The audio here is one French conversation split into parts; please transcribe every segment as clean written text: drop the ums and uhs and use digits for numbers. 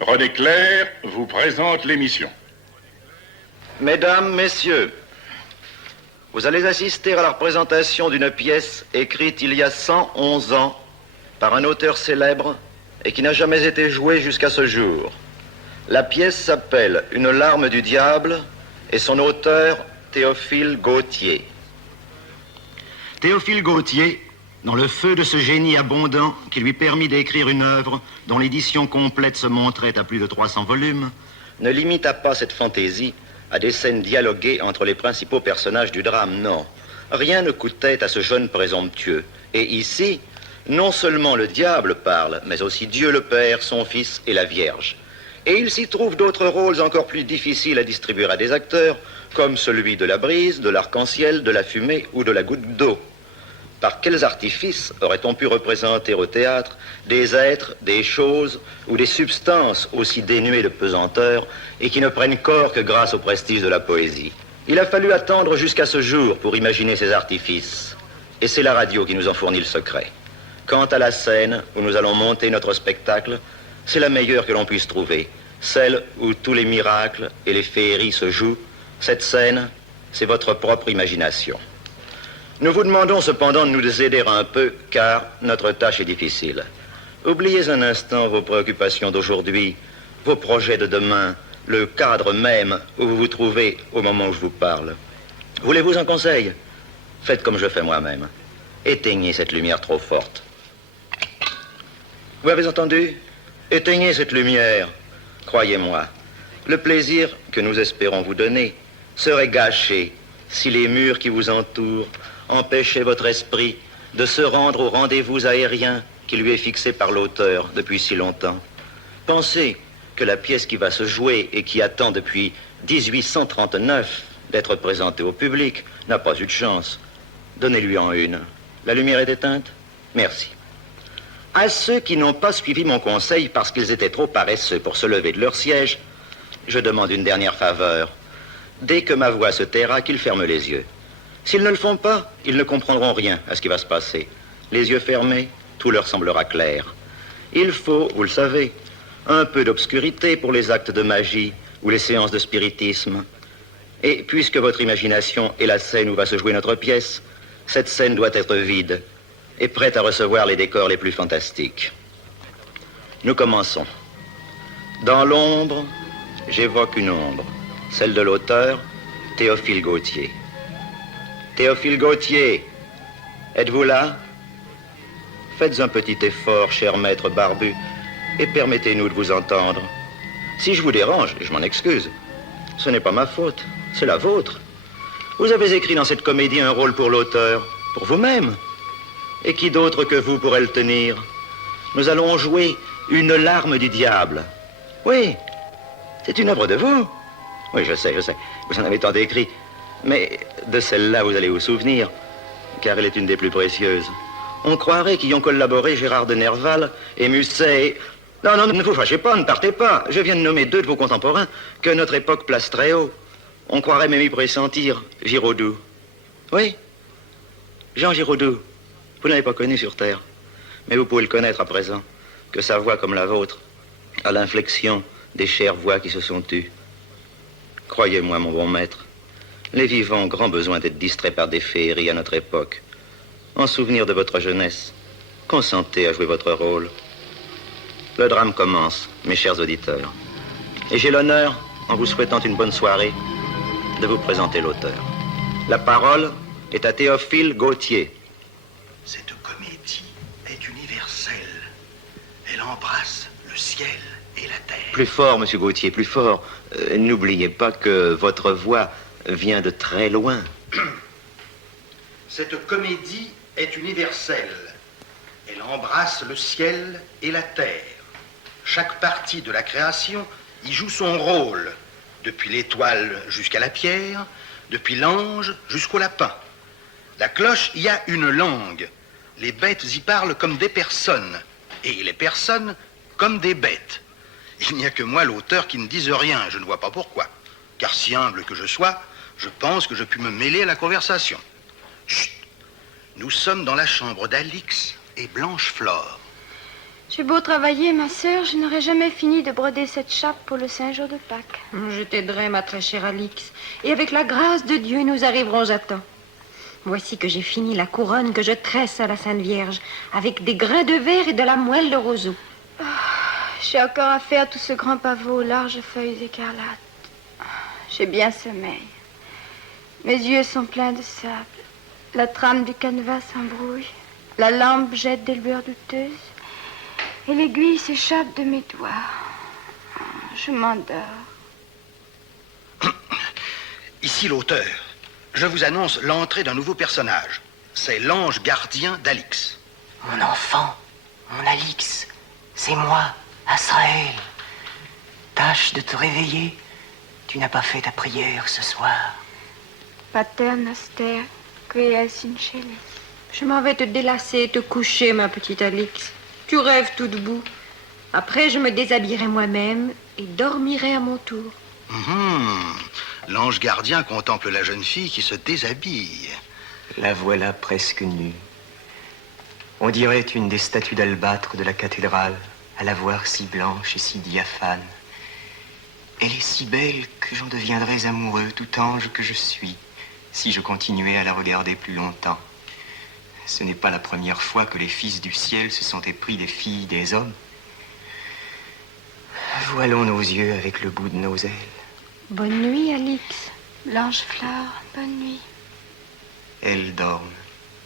René Clair vous présente l'émission. Mesdames, Messieurs, vous allez assister à la représentation d'une pièce écrite il y a 111 ans par un auteur célèbre et qui n'a jamais été jouée jusqu'à ce jour. La pièce s'appelle « Une larme du diable » et son auteur, Théophile Gautier. Théophile Gautier, dans le feu de ce génie abondant qui lui permit d'écrire une œuvre dont l'édition complète se montrait à plus de 300 volumes, ne limita pas cette fantaisie à des scènes dialoguées entre les principaux personnages du drame, non. Rien ne coûtait à ce jeune présomptueux. Et ici, non seulement le diable parle, mais aussi Dieu le Père, son Fils et la Vierge. Et il s'y trouve d'autres rôles encore plus difficiles à distribuer à des acteurs, comme celui de la brise, de l'arc-en-ciel, de la fumée ou de la goutte d'eau. Par quels artifices aurait-on pu représenter au théâtre des êtres, des choses ou des substances aussi dénuées de pesanteur et qui ne prennent corps que grâce au prestige de la poésie? Il a fallu attendre jusqu'à ce jour pour imaginer ces artifices. Et c'est la radio qui nous en fournit le secret. Quant à la scène où nous allons monter notre spectacle, c'est la meilleure que l'on puisse trouver. Celle où tous les miracles et les féeries se jouent. Cette scène, c'est votre propre imagination. Nous vous demandons cependant de nous aider un peu, car notre tâche est difficile. Oubliez un instant vos préoccupations d'aujourd'hui, vos projets de demain, le cadre même où vous vous trouvez au moment où je vous parle. Voulez-vous un conseil? Faites comme je fais moi-même. Éteignez cette lumière trop forte. Vous avez entendu? Éteignez cette lumière. Croyez-moi, le plaisir que nous espérons vous donner serait gâché si les murs qui vous entourent empêchaient votre esprit de se rendre au rendez-vous aérien qui lui est fixé par l'auteur depuis si longtemps. Pensez que la pièce qui va se jouer et qui attend depuis 1839 d'être présentée au public n'a pas eu de chance. Donnez-lui en une. La lumière est éteinte? Merci. À ceux qui n'ont pas suivi mon conseil parce qu'ils étaient trop paresseux pour se lever de leur siège, je demande une dernière faveur. Dès que ma voix se taira, qu'ils ferment les yeux. S'ils ne le font pas, ils ne comprendront rien à ce qui va se passer. Les yeux fermés, tout leur semblera clair. Il faut, vous le savez, un peu d'obscurité pour les actes de magie ou les séances de spiritisme. Et puisque votre imagination est la scène où va se jouer notre pièce, cette scène doit être vide et prête à recevoir les décors les plus fantastiques. Nous commençons. Dans l'ombre, j'évoque une ombre, celle de l'auteur, Théophile Gautier. Théophile Gautier, êtes-vous là? Faites un petit effort, cher maître barbu, et permettez-nous de vous entendre. Si je vous dérange, je m'en excuse. Ce n'est pas ma faute, c'est la vôtre. Vous avez écrit dans cette comédie un rôle pour l'auteur, pour vous-même. Et qui d'autre que vous pourrait le tenir? Nous allons jouer Une larme du diable. Oui, c'est une œuvre de vous. Oui, je sais, vous en avez tant écrit. Mais de celle-là, vous allez vous souvenir, car elle est une des plus précieuses. On croirait qu'y ont collaboré Gérard de Nerval et Musset et... Non, ne vous fâchez pas, ne partez pas. Je viens de nommer deux de vos contemporains que notre époque place très haut. On croirait même y pressentir Giraudoux. Oui, Jean Giraudoux. Vous ne l'avez pas connu sur Terre, mais vous pouvez le connaître à présent, que sa voix comme la vôtre a l'inflexion des chères voix qui se sont tues. Croyez-moi, mon bon maître, les vivants ont grand besoin d'être distraits par des féeries à notre époque. En souvenir de votre jeunesse, consentez à jouer votre rôle. Le drame commence, mes chers auditeurs. Et j'ai l'honneur, en vous souhaitant une bonne soirée, de vous présenter l'auteur. La parole est à Théophile Gautier. Cette comédie est universelle. Elle embrasse le ciel et la terre. Plus fort, monsieur Gautier, plus fort. N'oubliez pas que votre voix vient de très loin. Cette comédie est universelle. Elle embrasse le ciel et la terre. Chaque partie de la création y joue son rôle, depuis l'étoile jusqu'à la pierre, depuis l'ange jusqu'au lapin. La cloche y a une langue. Les bêtes y parlent comme des personnes, et les personnes comme des bêtes. Il n'y a que moi, l'auteur, qui ne dise rien, je ne vois pas pourquoi. Car si humble que je sois, je pense que je puis me mêler à la conversation. Chut! Nous sommes dans la chambre d'Alix et Blanche-Flore. J'ai beau travailler, ma sœur, je n'aurai jamais fini de broder cette chape pour le Saint-Jour de Pâques. Je t'aiderai, ma très chère Alix. Et avec la grâce de Dieu, nous arriverons à temps. Voici que j'ai fini la couronne que je tresse à la Sainte Vierge, avec des grains de verre et de la moelle de roseau. J'ai encore à faire tout ce grand pavot aux larges feuilles écarlates. J'ai bien sommeil. Mes yeux sont pleins de sable. La trame du canevas s'embrouille. La lampe jette des lueurs douteuses. Et l'aiguille s'échappe de mes doigts. Je m'endors. Ici l'auteur. Je vous annonce l'entrée d'un nouveau personnage. C'est l'ange gardien d'Alix. Mon enfant, mon Alix, c'est moi, Azraël. Tâche de te réveiller. Tu n'as pas fait ta prière ce soir. Pater noster, qui es in celis. Je m'en vais te délasser et te coucher, ma petite Alix. Tu rêves tout debout. Après, je me déshabillerai moi-même et dormirai à mon tour. L'ange gardien contemple la jeune fille qui se déshabille. La voilà presque nue. On dirait une des statues d'albâtre de la cathédrale, à la voir si blanche et si diaphane. Elle est si belle que j'en deviendrais amoureux, tout ange que je suis, si je continuais à la regarder plus longtemps. Ce n'est pas la première fois que les fils du ciel se sont épris des filles des hommes. Voilons nos yeux avec le bout de nos ailes. Bonne nuit, Alix. Blanche-Fleur, bonne nuit. Elles dorment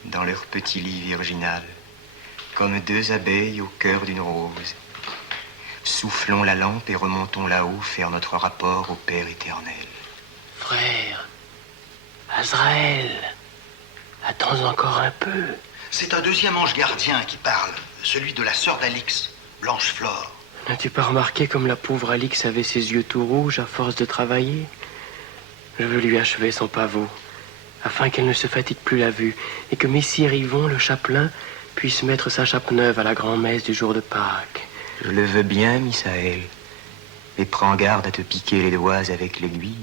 dans leur petit lit virginal, comme deux abeilles au cœur d'une rose. Soufflons la lampe et remontons là-haut faire notre rapport au Père éternel. Frère, Azraël, attends encore un peu. C'est un deuxième ange gardien qui parle, celui de la sœur d'Alix, Blanche-Fleur. N'as-tu pas remarqué comme la pauvre Alix avait ses yeux tout rouges à force de travailler? Je veux lui achever son pavot, afin qu'elle ne se fatigue plus la vue, et que Messire Yvon, le chapelain, puisse mettre sa chape neuve à la grand-messe du jour de Pâques. Je le veux bien, Misaël, mais prends garde à te piquer les doigts avec l'aiguille.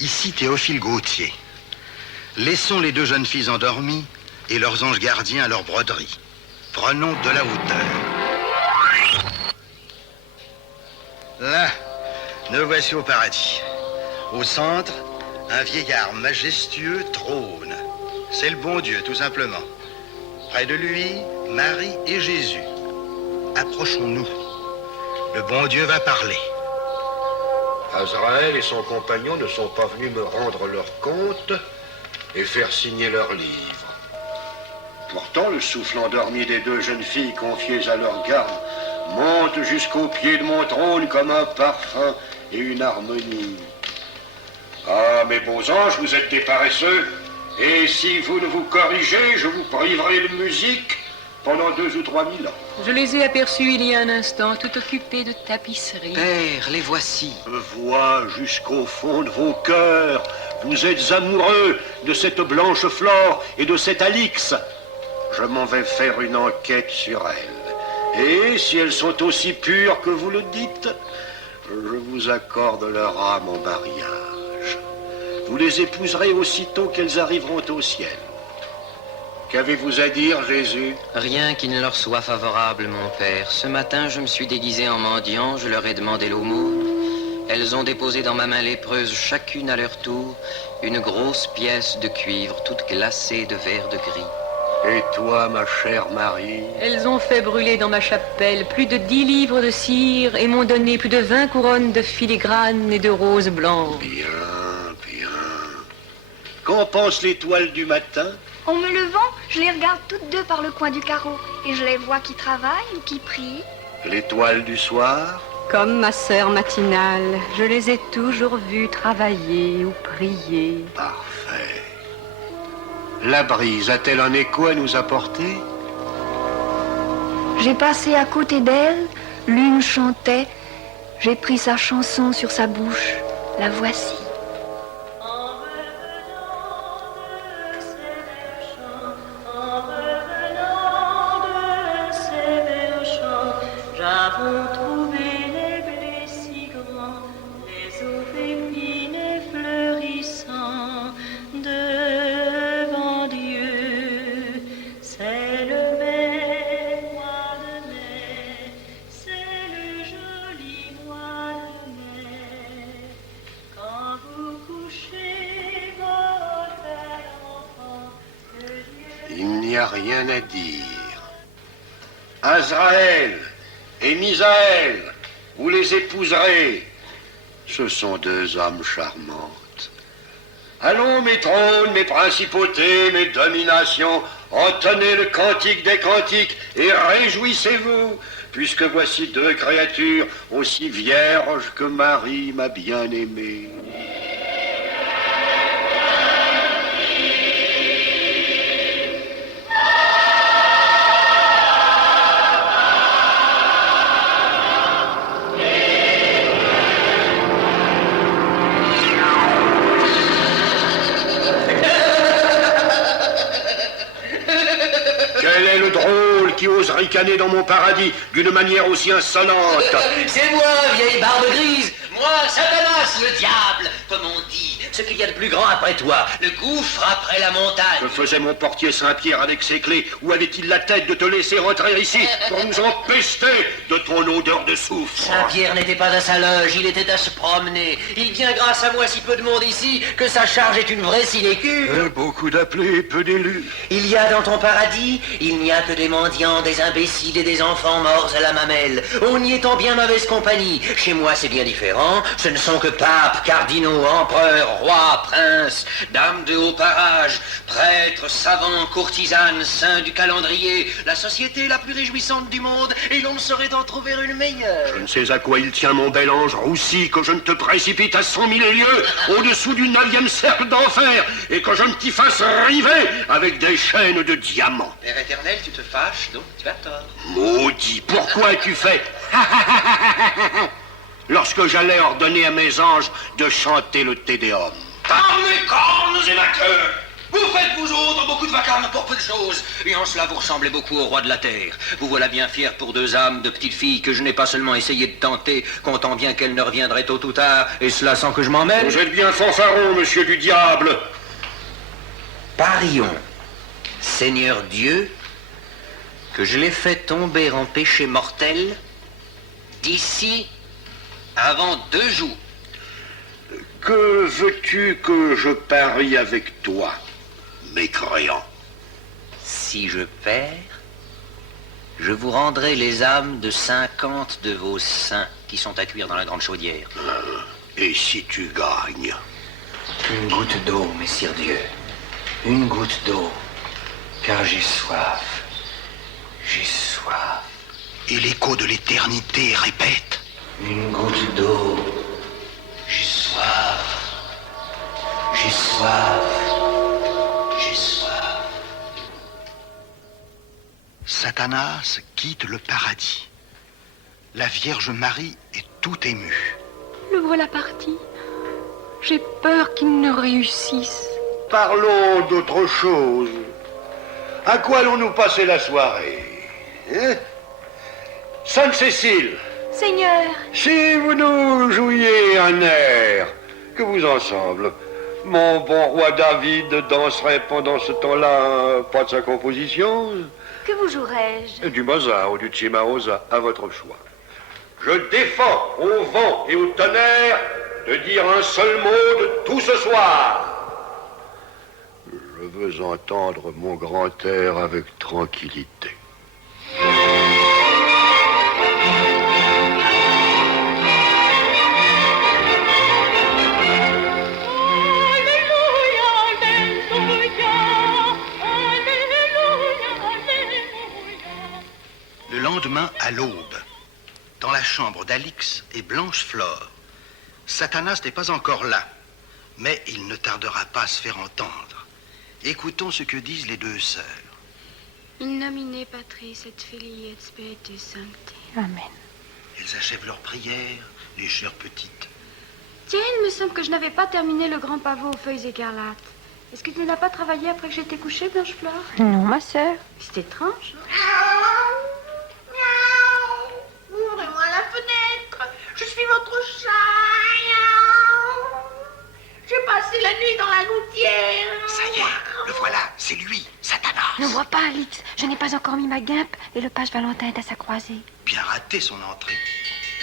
Ici Théophile Gautier. Laissons les deux jeunes filles endormies et leurs anges gardiens à leur broderie. Prenons de la hauteur. Là, nous voici au paradis. Au centre, un vieillard majestueux trône. C'est le bon Dieu, tout simplement. Près de lui, Marie et Jésus. Approchons-nous. Le bon Dieu va parler. Azraël et son compagnon ne sont pas venus me rendre leur compte et faire signer leur livre. Pourtant, le souffle endormi des deux jeunes filles confiées à leur garde monte jusqu'au pied de mon trône comme un parfum et une harmonie. Ah, mes beaux anges, vous êtes des paresseux, et si vous ne vous corrigez, je vous priverai de musique pendant 2 ou 3 000 ans. Je les ai aperçus il y a un instant, tout occupés de tapisserie. Père, les voici. Je vois jusqu'au fond de vos cœurs, vous êtes amoureux de cette Blanche-Fleur et de cette Alix. Je m'en vais faire une enquête sur elles. Et si elles sont aussi pures que vous le dites, je vous accorde leur âme en mariage. Vous les épouserez aussitôt qu'elles arriveront au ciel. Qu'avez-vous à dire, Jésus? Rien qui ne leur soit favorable, mon père. Ce matin, je me suis déguisé en mendiant, je leur ai demandé l'aumône. Elles ont déposé dans ma main lépreuse, chacune à leur tour, une grosse pièce de cuivre, toute glacée de verre de gris. Et toi, ma chère Marie? Elles ont fait brûler dans ma chapelle plus de 10 livres de cire et m'ont donné plus de 20 couronnes de filigrane et de roses blanches. Bien, bien. Qu'en pense l'étoile du matin? En me levant, je les regarde toutes deux par le coin du carreau et je les vois qui travaillent ou qui prient. L'étoile du soir? Comme ma sœur matinale, je les ai toujours vues travailler ou prier. Parfait. La brise a-t-elle un écho à nous apporter? J'ai passé à côté d'elle, l'une chantait, j'ai pris sa chanson sur sa bouche, la voici. En revenant de ses oiseaux féminins fleurissant devant Dieu. C'est le mois de mai, c'est le joli mois de mai. Quand vous couchez votre enfant, Il n'y a rien à dire. Azraël et Misaël, vous les épouserez. Ce sont deux âmes charmantes. Allons, mes trônes, mes principautés, mes dominations, entonnez le cantique des cantiques et réjouissez-vous, puisque voici deux créatures aussi vierges que Marie, ma bien-aimée. Quel est le drôle qui ose ricaner dans mon paradis d'une manière aussi insolente? C'est moi, vieille barbe grise. Moi, Satanas, le diable, comme on dit. Ce qu'il y a de plus grand après toi, le gouffre après la montagne. Que faisait mon portier Saint-Pierre avec ses clés? Où avait-il la tête de te laisser rentrer ici pour nous empester de ton odeur de soufre? Saint-Pierre n'était pas à sa loge, il était à se promener. Il vient grâce à moi si peu de monde ici que sa charge est une vraie sinécure. Beaucoup d'appelés, peu d'élus. Il y a dans ton paradis, il n'y a que des mendiants, des imbéciles et des enfants morts à la mamelle. On y est en bien mauvaise compagnie. Chez moi, c'est bien différent. Ce ne sont que papes, cardinaux, empereurs, rois, princes, dames de haut parage, prêtres, savants, courtisanes, saints du calendrier, la société la plus réjouissante du monde, et l'on ne saurait en trouver une meilleure. Je ne sais à quoi il tient mon bel ange roussi, que je ne te précipite à 100 000 lieues au-dessous du 9e cercle d'enfer, et que je ne t'y fasse river avec des chaînes de diamants. Père éternel, tu te fâches, donc tu as tort. Maudit, pourquoi as-tu fait lorsque j'allais ordonner à mes anges de chanter le Te Deum? Par mes cornes et ma queue, vous faites vous autres beaucoup de vacarme pour peu de choses, et en cela vous ressemblez beaucoup au roi de la terre. Vous voilà bien fiers pour deux âmes de petites filles que je n'ai pas seulement essayé de tenter, comptant bien qu'elles ne reviendraient tôt ou tard, et cela sans que je m'en mêle. Vous êtes bien fanfaron, monsieur du diable. Parions, Seigneur Dieu, que je l'ai fait tomber en péché mortel d'ici avant 2 jours. Que veux-tu que je parie avec toi, mécréant? Si je perds, je vous rendrai les âmes de 50 de vos saints qui sont à cuire dans la grande chaudière. Et si tu gagnes? Une goutte d'eau, messire Dieu. Une goutte d'eau, car j'ai soif. J'ai soif. Et l'écho de l'éternité répète. Une goutte d'eau. J'ai soif. J'ai soif. J'ai soif. Satanas quitte le paradis. La Vierge Marie est tout émue. Le voilà parti. J'ai peur qu'il ne réussisse. Parlons d'autre chose. À quoi allons-nous passer la soirée, hein? Sainte-Cécile. Seigneur. Si vous nous jouiez un air, que vous ensemble, mon bon roi David danserait pendant ce temps-là pas de sa composition? Que vous jouerais-je? Du Mozart ou du Cimarosa, à votre choix. Je défends au vent et au tonnerre de dire un seul mot de tout ce soir. Je veux entendre mon grand air avec tranquillité. Le lendemain, à l'aube, dans la chambre d'Alix et Blanche-Flore, Satanas n'est pas encore là, mais il ne tardera pas à se faire entendre. Écoutons ce que disent les deux sœurs. In nomine Patris et Filii et Spiritus Sancti. Amen. Elles achèvent leur prière, les chères petites. Tiens, il me semble que je n'avais pas terminé le grand pavot aux feuilles écarlates. Est-ce que tu n'as pas travaillé après que j'étais couchée, Blanche-Flore? Non, ma sœur. C'est étrange. Ouvrez-moi la fenêtre. Je suis votre chat. Ah, Alix, je n'ai pas encore mis ma guimpe et le page Valentin est à sa croisée. Bien raté son entrée.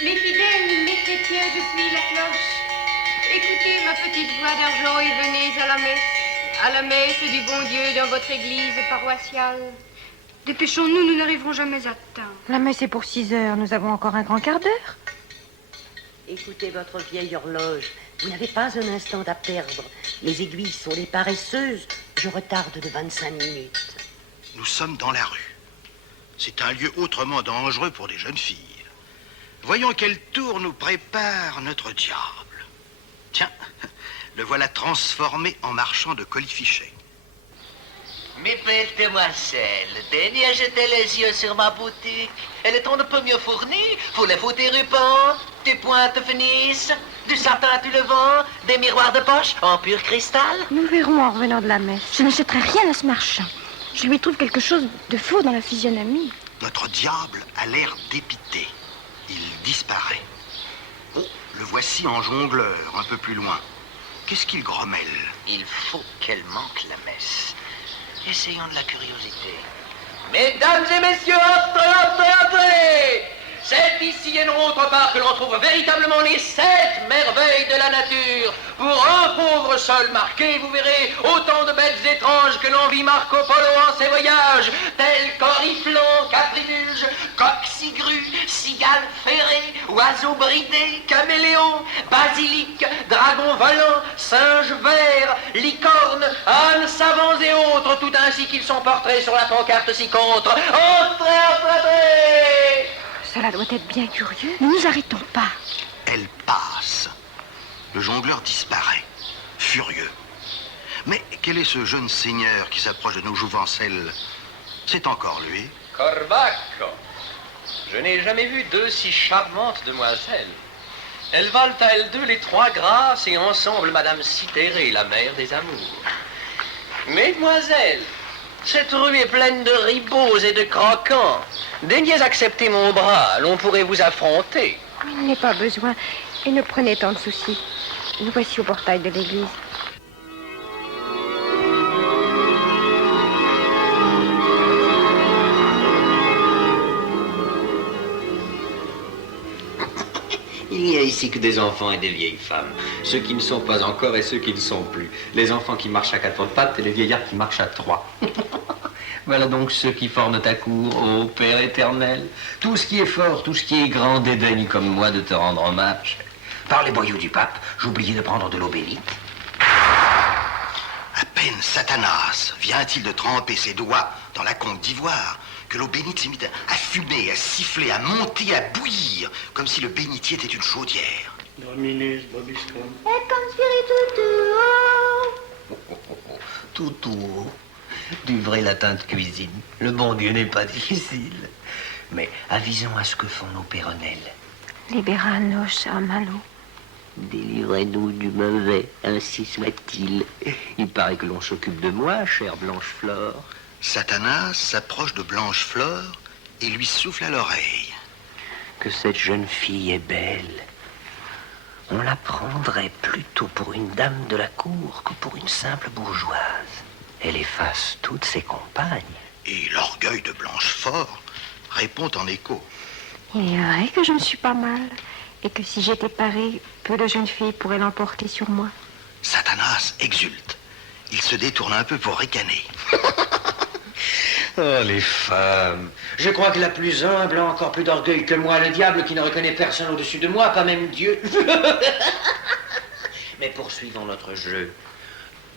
Mes fidèles, mes chrétiens, je suis la cloche. Écoutez ma petite voix d'argent et venez à la messe du bon Dieu dans votre église paroissiale. Dépêchons-nous, nous n'arriverons jamais à temps. La messe est pour 6 heures, nous avons encore un grand quart d'heure. Écoutez votre vieille horloge, vous n'avez pas un instant à perdre. Les aiguilles sont les paresseuses, je retarde de 25 minutes. Nous sommes dans la rue. C'est un lieu autrement dangereux pour des jeunes filles. Voyons quel tour nous prépare notre diable. Tiens, le voilà transformé en marchand de colifichets. Mes belles demoiselles, daignez à jeter les yeux sur ma boutique. Elle est on ne peut mieux fournie. Vous les faut des rubans, des pointes Venise, du satin à tout le vent, des miroirs de poche en pur cristal. Nous verrons en revenant de la messe. Je n'achèterai rien à ce marchand. Je lui trouve quelque chose de faux dans la physionomie. Notre diable a l'air dépité. Il disparaît. Oh, le voici en jongleur, un peu plus loin. Qu'est-ce qu'il grommelle? Il faut qu'elle manque la messe. Essayons de la curiosité. Mesdames et messieurs, entrez, entrez, entrez! C'est ici et non autre part que l'on trouve véritablement les 7 merveilles de la nature. Pour un pauvre sol marqué, vous verrez autant de bêtes étranges que l'on vit Marco Polo en ses voyages, tels coriflons, caprimulges, coqs cigrues, cigales ferrées, oiseaux bridés, caméléons, basiliques, dragons volants, singes verts, licornes, ânes savants et autres, tout ainsi qu'ils sont portraits sur la pancarte ci-contre. Entrez, entrez, entrez! Cela doit être bien curieux. Ne nous arrêtons pas. Elle passe. Le jongleur disparaît, furieux. Mais quel est ce jeune seigneur qui s'approche de nos jouvencelles? C'est encore lui. Corbacco. Je n'ai jamais vu 2 si charmantes demoiselles. Elles valent à elles 2 les 3 grâces et ensemble Madame Citérée, la mère des amours. Mesdemoiselles, cette rue est pleine de ribauds et de croquants. Daignez accepter mon bras, l'on pourrait vous affronter. Il n'est pas besoin. Et ne prenez tant de soucis. Nous voici au portail de l'église. Il n'y a ici que des enfants et des vieilles femmes. Ceux qui ne sont pas encore et ceux qui ne sont plus. Les enfants qui marchent à 4 pattes et les vieillards qui marchent à 3. Voilà donc ceux qui forment ta cour, ô Père éternel. Tout ce qui est fort, tout ce qui est grand dédaigne comme moi de te rendre hommage. Par les boyaux du pape, j'oubliais de prendre de l'eau bénite. À peine Satanas vient-il de tremper ses doigts dans la conque d'ivoire que l'eau bénite s'est mise à fumer, à siffler, à monter, à bouillir, comme si le bénitier était une chaudière. Dominus Bobiscum. Et comme spiritu Toutou, du vrai latin de cuisine. Le bon Dieu n'est pas difficile. Mais avisons à ce que font nos péronnelles. Libera-nos a malo. Délivrez-nous du mauvais, ainsi soit-il. Il paraît que l'on s'occupe de moi, chère Blanche-Flore. Satanas s'approche de Blanche-Flore et lui souffle à l'oreille. Que cette jeune fille est belle. On la prendrait plutôt pour une dame de la cour que pour une simple bourgeoise. Elle efface toutes ses compagnes. Et l'orgueil de Blanchefort répond en écho. Il est vrai que je ne suis pas mal. Et que si j'étais parée, peu de jeunes filles pourraient l'emporter sur moi. Satanas exulte. Il se détourne un peu pour ricaner. Oh, les femmes. Je crois que la plus humble a encore plus d'orgueil que moi, le diable qui ne reconnaît personne au-dessus de moi, pas même Dieu. Mais poursuivons notre jeu.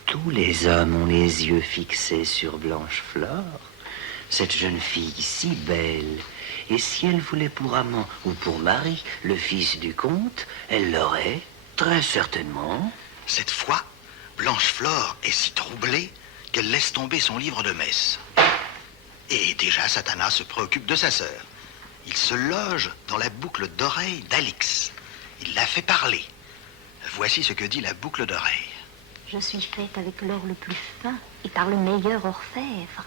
Tous les hommes ont les yeux fixés sur Blanche-Flore, cette jeune fille si belle. Et si elle voulait pour amant ou pour mari le fils du comte, elle l'aurait, très certainement. Cette fois, Blancheflore est si troublée qu'elle laisse tomber son livre de messe. Et déjà, Satanas se préoccupe de sa sœur. Il se loge dans la boucle d'oreille d'Alix. Il la fait parler. Voici ce que dit la boucle d'oreille. Je suis faite avec l'or le plus fin et par le meilleur orfèvre.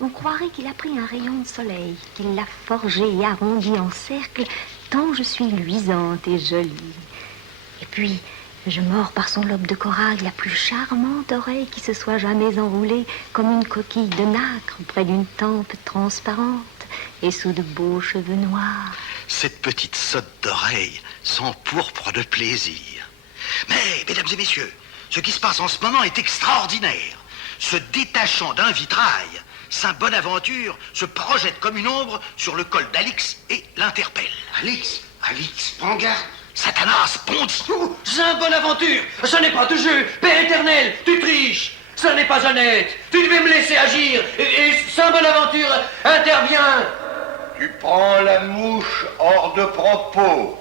On croirait qu'il a pris un rayon de soleil, qu'il l'a forgé et arrondi en cercle, tant je suis luisante et jolie. Et puis, Je mords par son lobe de corail la plus charmante oreille qui se soit jamais enroulée comme une coquille de nacre près d'une tempe transparente et sous de beaux cheveux noirs. Cette petite sotte d'oreille s'empourpre de plaisir. Mais, mesdames et messieurs, ce qui se passe en ce moment est extraordinaire. Se détachant d'un vitrail, Saint Bonaventure se projette comme une ombre sur le col d'Alix et l'interpelle. Alix, prends garde. Satanas bondit. Saint Bonaventure, ce n'est pas de jeu. Père éternel, tu triches. Ce n'est pas honnête. Tu devais me laisser agir. Et Saint Bonaventure intervient. Tu prends la mouche hors de propos.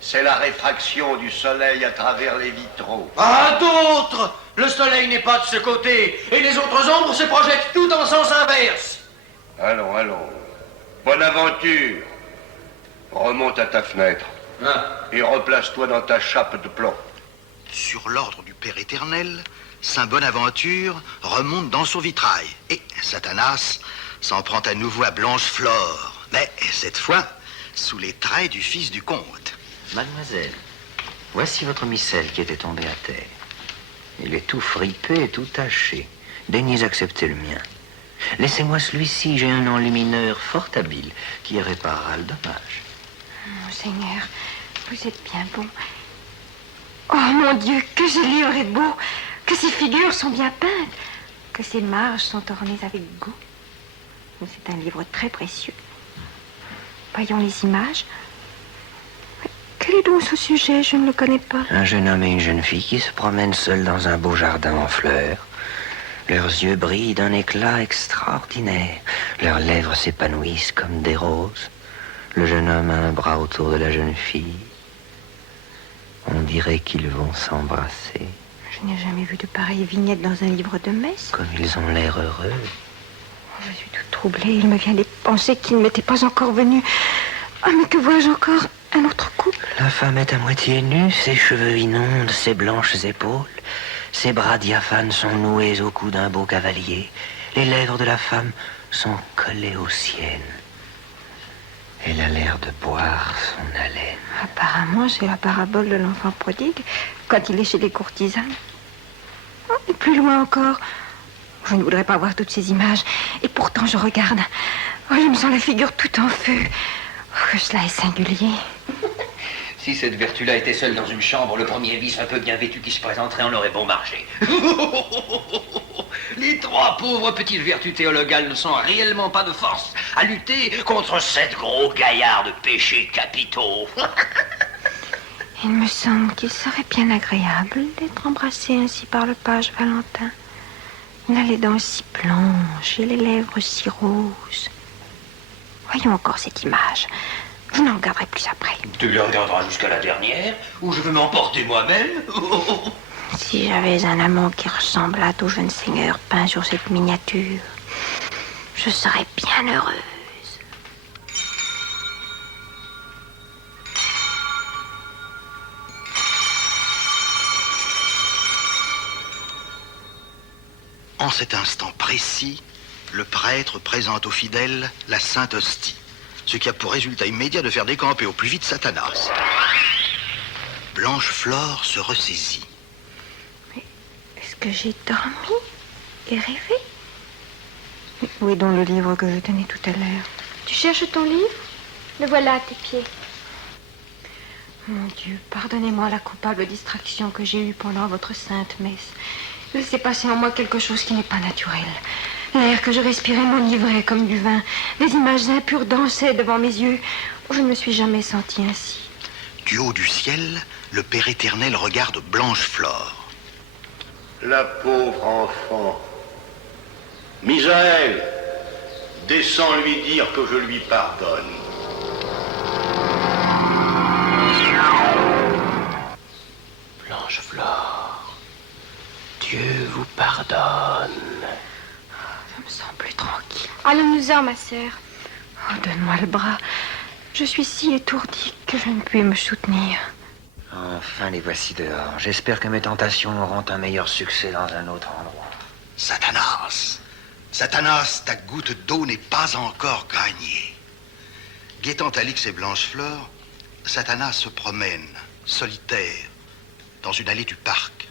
C'est la réfraction du soleil à travers les vitraux. À d'autres. Le soleil n'est pas de ce côté. Et les autres ombres se projettent tout en sens inverse. Allons. Bonaventure, remonte à ta fenêtre. Et replace-toi dans ta chape de plomb. Sur l'ordre du Père éternel, Saint Bonaventure remonte dans son vitrail. Et Satanas s'en prend à nouveau à Blancheflore. Mais cette fois, sous les traits du fils du comte. Mademoiselle, voici votre missel qui était tombé à terre. Il est tout fripé et tout taché. Daignez accepter le mien. Laissez-moi celui-ci, j'ai un enlumineur fort habile qui réparera le dommage. Monseigneur, vous êtes bien bon. Oh mon Dieu, que ce livre est beau, que ces figures sont bien peintes, que ces marges sont ornées avec goût. C'est un livre très précieux. Voyons les images. Quel est donc ce sujet? Je ne le connais pas. Un jeune homme et une jeune fille qui se promènent seuls dans un beau jardin en fleurs. Leurs yeux brillent d'un éclat extraordinaire. Leurs lèvres s'épanouissent comme des roses. Le jeune homme a un bras autour de la jeune fille. On dirait qu'ils vont s'embrasser. Je n'ai jamais vu de pareilles vignettes dans un livre de messe. Comme ils ont l'air heureux. Je suis toute troublée. Il me vient des pensées qui ne m'étaient pas encore venues. Ah, mais que vois-je encore? Un autre couple? La femme est à moitié nue, ses cheveux inondent ses blanches épaules. Ses bras diaphanes sont noués au cou d'un beau cavalier. Les lèvres de la femme sont collées aux siennes. Elle a l'air de boire son haleine. Apparemment, c'est la parabole de l'enfant prodigue quand il est chez les courtisanes. Oh, et plus loin encore. Je ne voudrais pas voir toutes ces images. Et pourtant, je regarde. Oh, je me sens la figure tout en feu. Oh, que cela est singulier. Si cette vertu-là était seule dans une chambre, le premier vice un peu bien vêtu qui se présenterait en aurait bon marché. Les trois pauvres petites vertus théologales ne sont réellement pas de force à lutter contre 7 gros gaillards de péchés capitaux. Il me semble qu'il serait bien agréable d'être embrassé ainsi par le page Valentin. Il a les dents si blanches et les lèvres si roses. Voyons encore cette image. Je n'en regarderai plus après. Tu la regarderas jusqu'à la dernière, ou je vais m'emporter moi-même. Si j'avais un amant qui ressemblât au jeune seigneur peint sur cette miniature, je serais bien heureuse. En cet instant précis, le prêtre présente aux fidèles la Sainte Hostie, ce qui a pour résultat immédiat de faire décamper au plus vite Satanas. Blancheflore se ressaisit. Mais est-ce que j'ai dormi et rêvé? Où est donc le livre que je tenais tout à l'heure? Tu cherches ton livre? Le voilà à tes pieds. Mon Dieu, pardonnez-moi la coupable distraction que j'ai eue pendant votre sainte messe. Il s'est passé en moi quelque chose qui n'est pas naturel. L'air que je respirais m'enivrait comme du vin. Des images impures dansaient devant mes yeux. Je ne me suis jamais sentie ainsi. Du haut du ciel, le Père éternel regarde Blancheflore. La pauvre enfant. Misaël, descends lui dire que je lui pardonne. Blancheflore, Dieu vous pardonne. Je me sens plus tranquille. Allons-nous-en, ma sœur. Oh, donne-moi le bras. Je suis si étourdie que je ne puis me soutenir. Enfin, les voici dehors. J'espère que mes tentations auront un meilleur succès dans un autre endroit. Satanas, Satanas, ta goutte d'eau n'est pas encore gagnée. Guettant Alix et Blancheflore, Satanas se promène, solitaire, dans une allée du parc.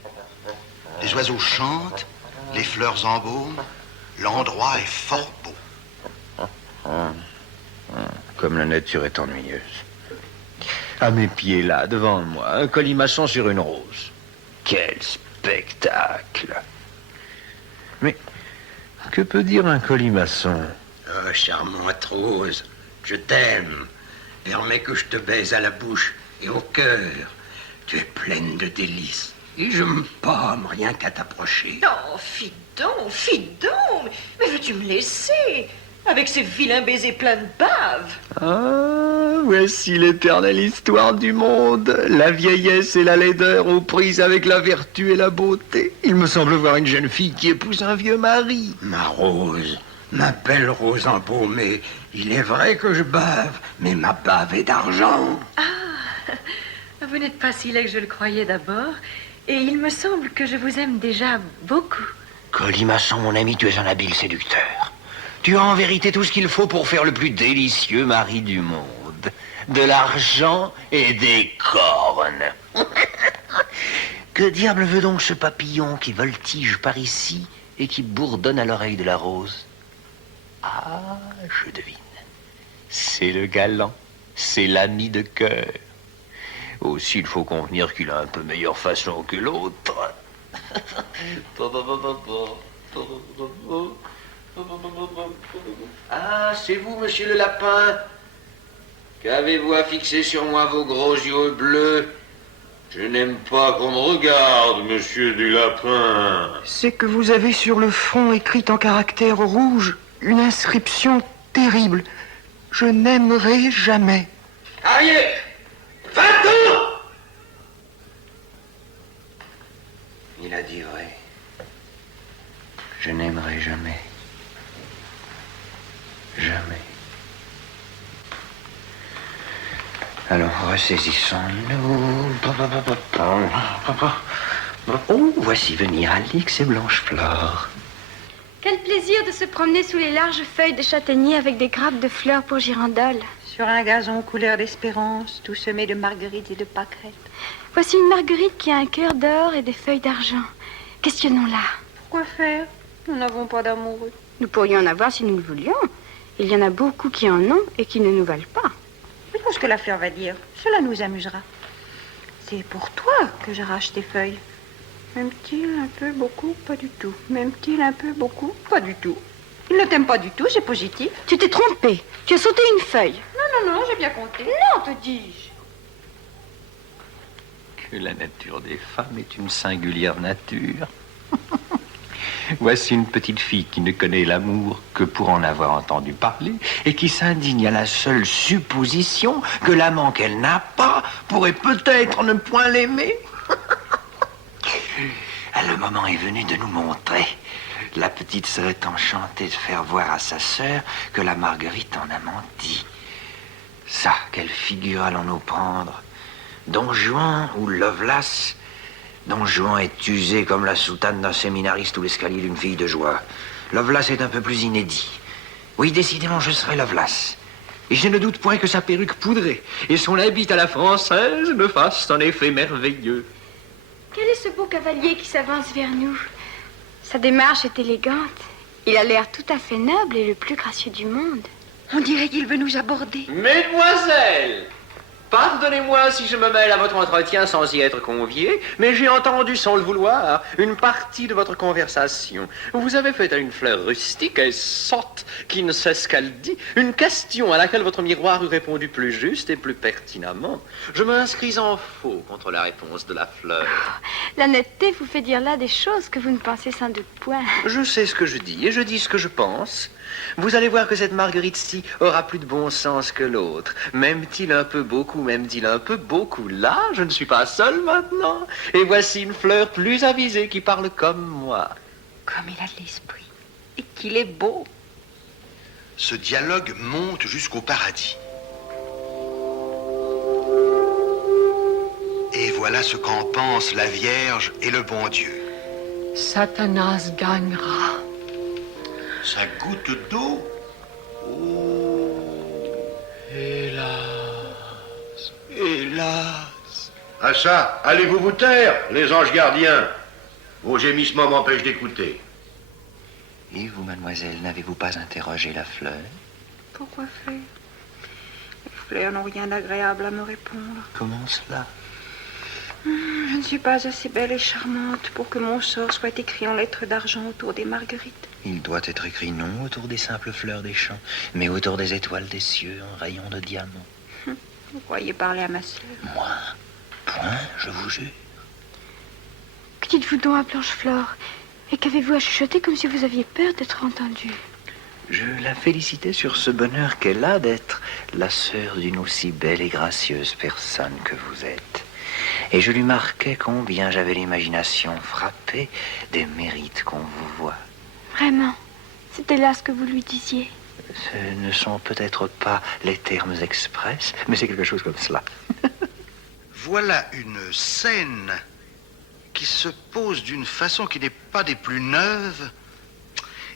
Les oiseaux chantent, les fleurs embaument, l'endroit est fort beau. Comme la nature est ennuyeuse. À mes pieds, là, devant moi, un colimaçon sur une rose. Quel spectacle! Mais que peut dire un colimaçon? Oh, charmante rose, je t'aime. Permets que je te baise à la bouche et au cœur. Tu es pleine de délices. Et je me pâme rien qu'à t'approcher. Oh, fi donc. Mais veux-tu me laisser? Avec ces vilains baisers pleins de bave. Ah, voici l'éternelle histoire du monde. La vieillesse et la laideur aux prises avec la vertu et la beauté. Il me semble voir une jeune fille qui épouse un vieux mari. Ma rose, ma belle rose embaumée, il est vrai que je bave, mais ma bave est d'argent. Ah, vous n'êtes pas si laid que je le croyais d'abord. Et il me semble que je vous aime déjà beaucoup. Colimaçon, mon ami, tu es un habile séducteur. Tu as en vérité tout ce qu'il faut pour faire le plus délicieux mari du monde. De l'argent et des cornes. Que diable veut donc ce papillon qui voltige par ici et qui bourdonne à l'oreille de la rose? Ah, je devine. C'est le galant, c'est l'ami de cœur. Aussi, il faut convenir qu'il a un peu meilleure façon que l'autre. Ah, c'est vous, monsieur le lapin. Qu'avez-vous à fixer sur moi vos gros yeux bleus? Je n'aime pas qu'on me regarde, monsieur du lapin. C'est que vous avez sur le front écrit en caractères rouges une inscription terrible. Je n'aimerai jamais. Ariel, 20 ans! Il a dit vrai. Je n'aimerai jamais. Jamais. Alors, ressaisissons-nous. Oh, voici venir Alix et Blanche-Flore. Quel plaisir de se promener sous les larges feuilles de châtaignier avec des grappes de fleurs pour girandoles. Sur un gazon couleur d'espérance, tout semé de marguerites et de pâquerettes. Voici une marguerite qui a un cœur d'or et des feuilles d'argent. Questionnons-la. Pourquoi faire? Nous n'avons pas d'amoureux. Nous pourrions en avoir si nous le voulions. Il y en a beaucoup qui en ont et qui ne nous valent pas. Écoute ce que la fleur va dire. Cela nous amusera. C'est pour toi que j'arrache tes feuilles. M'aime-t-il un peu, beaucoup, pas du tout. M'aime-t-il un peu, beaucoup, pas du tout. Il ne t'aime pas du tout, c'est positif. Tu t'es trompé. Tu as sauté une feuille. Non, j'ai bien compté. Non, te dis-je. Que la nature des femmes est une singulière nature. Voici une petite fille qui ne connaît l'amour que pour en avoir entendu parler et qui s'indigne à la seule supposition que l'amant qu'elle n'a pas pourrait peut-être ne point l'aimer. Le moment est venu de nous montrer. La petite serait enchantée de faire voir à sa sœur que la Marguerite en a menti. Ça, quelle figure allons-nous prendre? Don Juan ou Lovelace? Don Juan est usé comme la soutane d'un séminariste ou l'escalier d'une fille de joie. Lovelace est un peu plus inédit. Oui, décidément, je serai Lovelace. Et je ne doute point que sa perruque poudrée et son habit à la française me fassent un effet merveilleux. Quel est ce beau cavalier qui s'avance vers nous? Sa démarche est élégante. Il a l'air tout à fait noble et le plus gracieux du monde. On dirait qu'il veut nous aborder. Mesdemoiselles, pardonnez-moi si je me mêle à votre entretien sans y être convié, mais j'ai entendu sans le vouloir une partie de votre conversation. Vous avez fait à une fleur rustique et sotte qui ne sait ce qu'elle dit une question à laquelle votre miroir eût répondu plus juste et plus pertinemment. Je m'inscris en faux contre la réponse de la fleur. La netteté vous fait dire là des choses que vous ne pensez sans doute point. Je sais ce que je dis et je dis ce que je pense. Vous allez voir que cette Marguerite-ci aura plus de bon sens que l'autre. M'aime-t-il un peu beaucoup, m'aime-t-il un peu beaucoup? Là, je ne suis pas seul maintenant. Et voici une fleur plus avisée qui parle comme moi. Comme il a de l'esprit. Et qu'il est beau. Ce dialogue monte jusqu'au paradis. Et voilà ce qu'en pensent la Vierge et le bon Dieu. Satanas gagnera. Sa goutte d'eau. Oh. Hélas, hélas. Ah ça, allez-vous vous taire, les anges gardiens. Vos gémissements m'empêchent d'écouter. Et vous, mademoiselle, n'avez-vous pas interrogé la fleur? Pourquoi faire? Les fleurs n'ont rien d'agréable à me répondre. Comment cela? Je ne suis pas assez belle et charmante pour que mon sort soit écrit en lettres d'argent autour des marguerites. Il doit être écrit non autour des simples fleurs des champs, mais autour des étoiles des cieux, en rayons de diamants. Vous croyez parler à ma sœur? Moi? Point, je vous jure. Que dites-vous donc à Blanche-Flore? Et qu'avez-vous à chuchoter comme si vous aviez peur d'être entendue? Je la félicitais sur ce bonheur qu'elle a d'être la sœur d'une aussi belle et gracieuse personne que vous êtes. Et je lui marquais combien j'avais l'imagination frappée des mérites qu'on vous voit. Vraiment? C'était là ce que vous lui disiez? Ce ne sont peut-être pas les termes express, mais c'est quelque chose comme cela. Voilà une scène qui se pose d'une façon qui n'est pas des plus neuves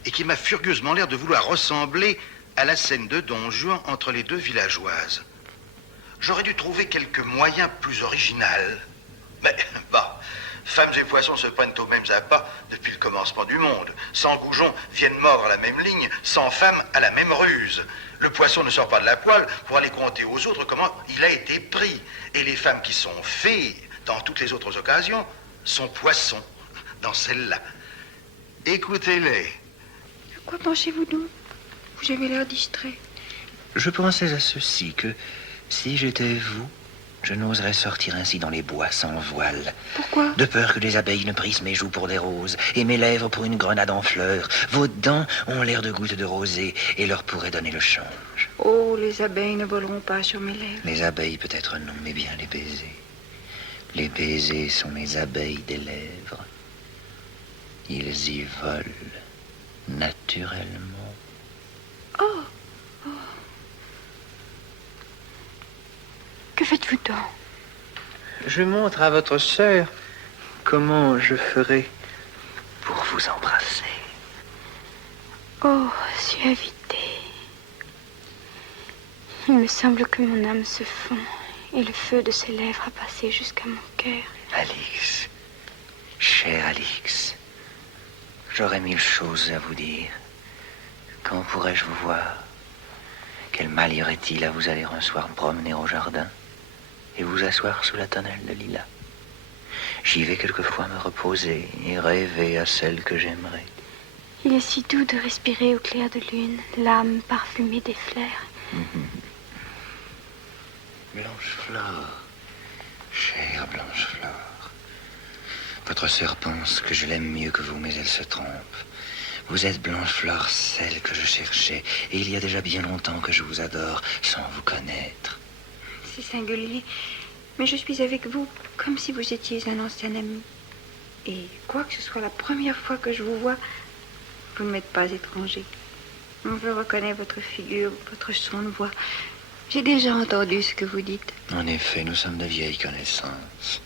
et qui m'a furieusement l'air de vouloir ressembler à la scène de Don Juan entre les deux villageoises. J'aurais dû trouver quelques moyens plus original. Mais, bon, femmes et poissons se prennent aux mêmes appâts depuis le commencement du monde. 100 goujons viennent mordre à la même ligne, 100 femmes à la même ruse. Le poisson ne sort pas de la poêle pour aller compter aux autres comment il a été pris. Et les femmes qui sont fées dans toutes les autres occasions sont poissons dans celle-là. Écoutez-les. À quoi pensez-vous donc? Vous avez l'air distrait. Je pensais à ceci, que si j'étais vous, je n'oserais sortir ainsi dans les bois sans voile. Pourquoi? De peur que les abeilles ne brisent mes joues pour des roses et mes lèvres pour une grenade en fleurs. Vos dents ont l'air de gouttes de rosée et leur pourraient donner le change. Oh, les abeilles ne voleront pas sur mes lèvres. Les abeilles peut-être non, mais bien les baisers. Les baisers sont les abeilles des lèvres. Ils y volent naturellement. Oh, oh. Que faites-vous donc? Je montre à votre sœur comment je ferai pour vous embrasser. Oh, suavité. Il me semble que mon âme se fond et le feu de ses lèvres a passé jusqu'à mon cœur. Alix, chère Alix, j'aurais mille choses à vous dire. Quand pourrais-je vous voir? Quel mal y aurait-il à vous aller un soir me promener au jardin et vous asseoir sous la tonnelle de lilas? J'y vais quelquefois me reposer et rêver à celle que j'aimerais. Il est si doux de respirer au clair de lune, l'âme parfumée des fleurs. Blanche-Flore, chère Blanche-Flore, votre sœur pense que je l'aime mieux que vous, mais elle se trompe. Vous êtes Blanche-Flore, celle que je cherchais, et il y a déjà bien longtemps que je vous adore sans vous connaître. C'est singulier, mais je suis avec vous comme si vous étiez un ancien ami. Et quoi que ce soit la première fois que je vous vois, vous ne m'êtes pas étranger. Je reconnais votre figure, votre son de voix. J'ai déjà entendu ce que vous dites. En effet, nous sommes de vieilles connaissances.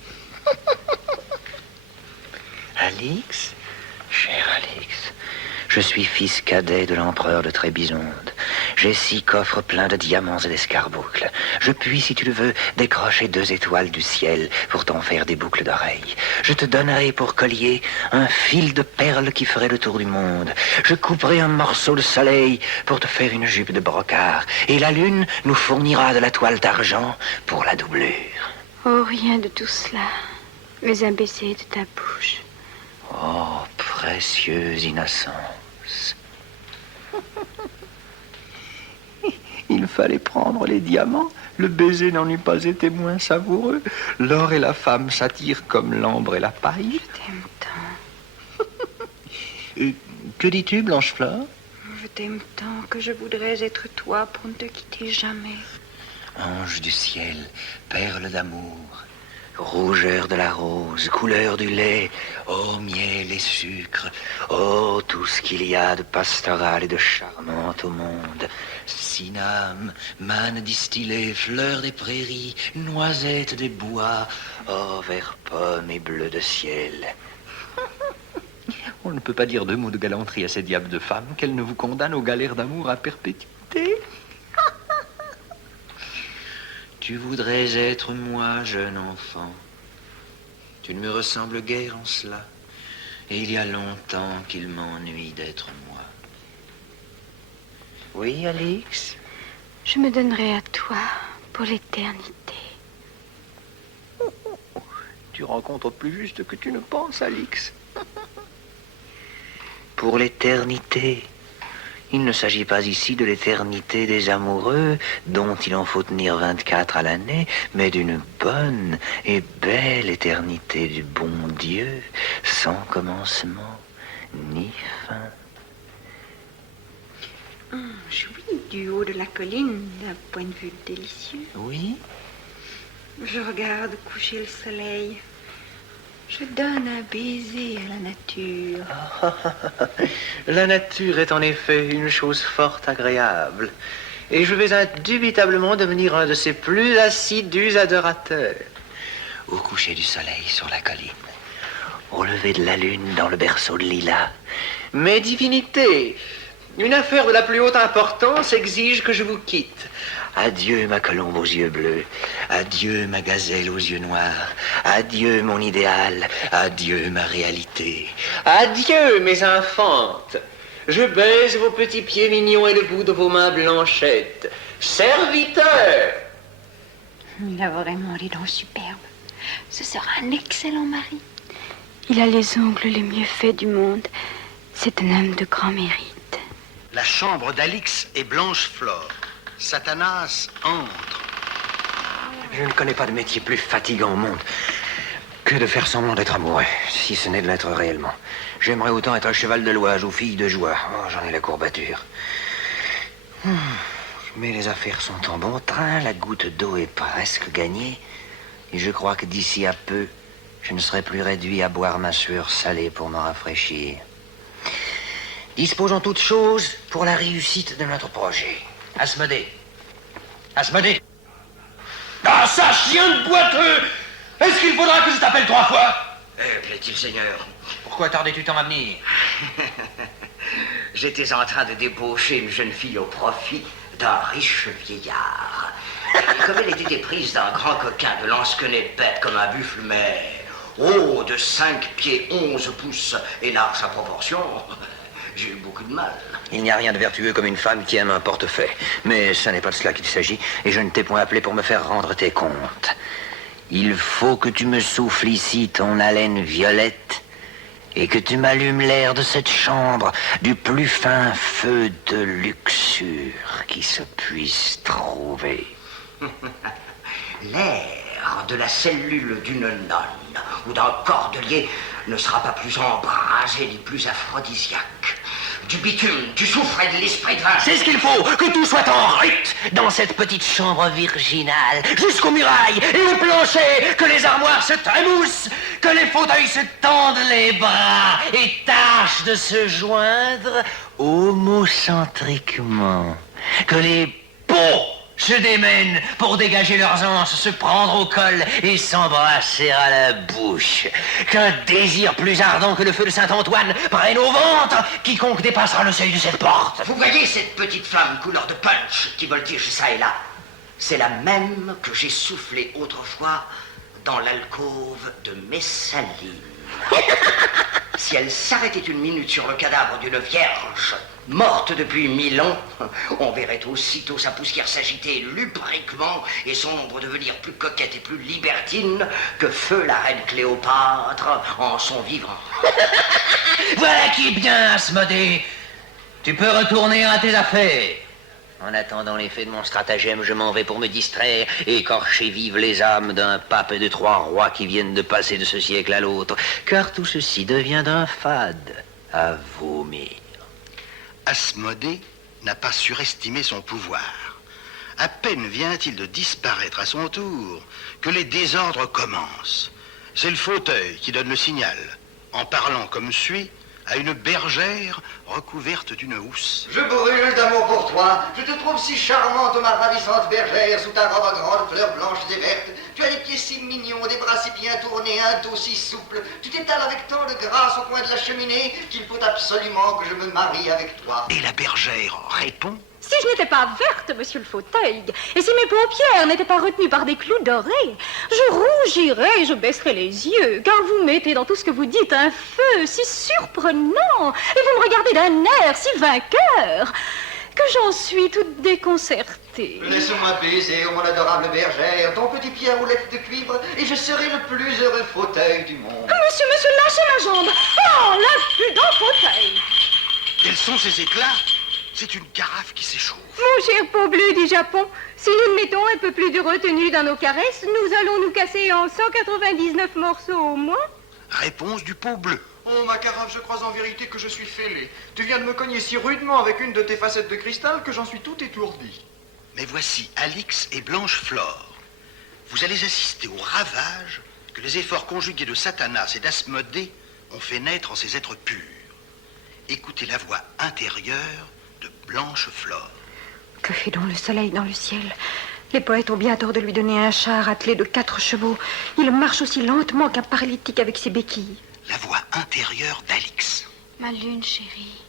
Alix, chère Alix, je suis fils cadet de l'empereur de Trébizonde. J'ai 6 coffres pleins de diamants et d'escarboucles. Je puis, si tu le veux, décrocher 2 étoiles du ciel pour t'en faire des boucles d'oreilles. Je te donnerai pour collier un fil de perles qui ferait le tour du monde. Je couperai un morceau de soleil pour te faire une jupe de brocart. Et la lune nous fournira de la toile d'argent pour la doublure. Oh, rien de tout cela. Mais un baiser de ta bouche. Oh, précieuse innocence. Il fallait prendre les diamants. Le baiser n'en eût pas été moins savoureux. L'or et la femme s'attirent comme l'ambre et la paille. Je t'aime tant. Que dis-tu, Blanche-Flore? Je t'aime tant que je voudrais être toi pour ne te quitter jamais. Ange du ciel, perle d'amour, rougeur de la rose, couleur du lait, oh miel et sucre, oh tout ce qu'il y a de pastoral et de charmant au monde. Cinname, manne distillée, fleurs des prairies, noisettes des bois, oh vert pomme et bleu de ciel. On ne peut pas dire 2 mots de galanterie à ces diables de femmes qu'elles ne vous condamnent aux galères d'amour à perpétuité. Tu voudrais être moi, jeune enfant, Tu ne me ressembles guère en cela. Et il y a longtemps qu'il m'ennuie d'être moi. Oui, Alix? Je me donnerai à toi pour l'éternité. Tu rencontres plus juste que tu ne penses, Alix. Pour l'éternité. Il ne s'agit pas ici de l'éternité des amoureux, dont il en faut tenir 24 à l'année, mais d'une bonne et belle éternité du bon Dieu, sans commencement ni fin. Jouis du haut de la colline, d'un point de vue délicieux. Oui? Je regarde coucher le soleil. Je donne un baiser à la nature. La nature est en effet une chose fort agréable, et je vais indubitablement devenir un de ses plus assidus adorateurs. Au coucher du soleil sur la colline, au lever de la lune dans le berceau de lilas. Mes divinités, une affaire de la plus haute importance exige que je vous quitte. Adieu ma colombe aux yeux bleus, adieu ma gazelle aux yeux noirs, adieu mon idéal, adieu ma réalité. Adieu mes infantes, je baise vos petits pieds mignons et le bout de vos mains blanchettes. Serviteur! Il a vraiment les dents superbes. Ce sera un excellent mari. Il a les ongles les mieux faits du monde. C'est un homme de grand mérite. La chambre d'Alix est Blanche-Flore. Satanas entre. Je ne connais pas de métier plus fatigant au monde que de faire semblant d'être amoureux, si ce n'est de l'être réellement. J'aimerais autant être cheval de louage ou fille de joie. Oh, j'en ai la courbature. Mais les affaires sont en bon train, la goutte d'eau est presque gagnée. Et je crois que d'ici à peu, je ne serai plus réduit à boire ma sueur salée pour me rafraîchir. Disposons toutes choses pour la réussite de notre projet. Asmodée. Asmodée. Ah, ça, chien de boiteux! Est-ce qu'il faudra que je t'appelle 3 fois? Plaît-il, Seigneur? Pourquoi tardais-tu tant à venir? J'étais en train de débaucher une jeune fille au profit d'un riche vieillard. Et comme elle était prise d'un grand coquin de lansquenet bête comme un buffle, mais haut de 5 pieds 11 pouces et large à proportion, j'ai eu beaucoup de mal. Il n'y a rien de vertueux comme une femme qui aime un portefeuille. Mais ce n'est pas de cela qu'il s'agit, et je ne t'ai point appelé pour me faire rendre tes comptes. Il faut que tu me souffles ici ton haleine violette, et que tu m'allumes l'air de cette chambre du plus fin feu de luxure qui se puisse trouver. L'air de la cellule d'une nonne ou d'un cordelier ne sera pas plus embrasé ni plus aphrodisiaque. Du bitume, du soufre et de l'esprit de vin. C'est ce qu'il faut, que tout soit en rite dans cette petite chambre virginale, jusqu'aux murailles et au plancher, que les armoires se trémoussent, que les fauteuils se tendent les bras et tâchent de se joindre homocentriquement, que les peaux se démènent pour dégager leurs anses, se prendre au col et s'embrasser à la bouche. Qu'un désir plus ardent que le feu de Saint-Antoine prenne au ventre quiconque dépassera le seuil de cette porte. Vous voyez cette petite flamme couleur de punch qui voltige ça et là? C'est la même que j'ai soufflée autrefois dans l'alcôve de Messaline. Si elle s'arrêtait une minute sur le cadavre d'une vierge morte depuis 1000 ans, on verrait aussitôt sa poussière s'agiter lubriquement et son ombre devenir plus coquette et plus libertine que feu la reine Cléopâtre en son vivant. Voilà qui est bien, Asmodée. Tu peux retourner à tes affaires. En attendant l'effet de mon stratagème, je m'en vais pour me distraire et écorcher vive les âmes d'un pape et de 3 rois qui viennent de passer de ce siècle à l'autre, car tout ceci devient d'un fade à vomir. Asmodée n'a pas surestimé son pouvoir. À peine vient-il de disparaître à son tour que les désordres commencent. C'est le fauteuil qui donne le signal, en parlant comme suit à une bergère recouverte d'une housse. Je brûle d'amour pour toi. Je te trouve si charmante, ma ravissante bergère, sous ta robe à grandes fleurs blanches et vertes. Tu as des pieds si mignons, des bras si bien tournés, un dos si souple. Tu t'étales avec tant de grâce au coin de la cheminée qu'il faut absolument que je me marie avec toi. Et la bergère répond: Si je n'étais pas verte, monsieur le fauteuil, et si mes paupières n'étaient pas retenues par des clous dorés, je rougirais, je baisserais les yeux, car vous mettez dans tout ce que vous dites un feu si surprenant, et vous me regardez d'un air si vainqueur, que j'en suis toute déconcertée. Laisse-moi baiser, mon adorable bergère, ton petit pied à roulette de cuivre, et je serai le plus heureux fauteuil du monde. Monsieur, lâchez ma jambe. Oh, l'impudent fauteuil. Quels sont ces éclats? C'est une carafe qui s'échauffe. Mon cher peau bleue du Japon, si nous ne mettons un peu plus de retenue dans nos caresses, nous allons nous casser en 199 morceaux au moins. Réponse du pot bleu. Oh, ma carafe, je crois en vérité que je suis fêlé. Tu viens de me cogner si rudement avec une de tes facettes de cristal que j'en suis tout étourdi. Mais voici Alix et Blanche Flore. Vous allez assister au ravage que les efforts conjugués de Satanas et d'Asmodée ont fait naître en ces êtres purs. Écoutez la voix intérieure de Blanche Flore. Que fait donc le soleil dans le ciel? Les poètes ont bien tort de lui donner un char attelé de 4 chevaux. Il marche aussi lentement qu'un paralytique avec ses béquilles. La voix intérieure d'Alix. Ma lune chérie,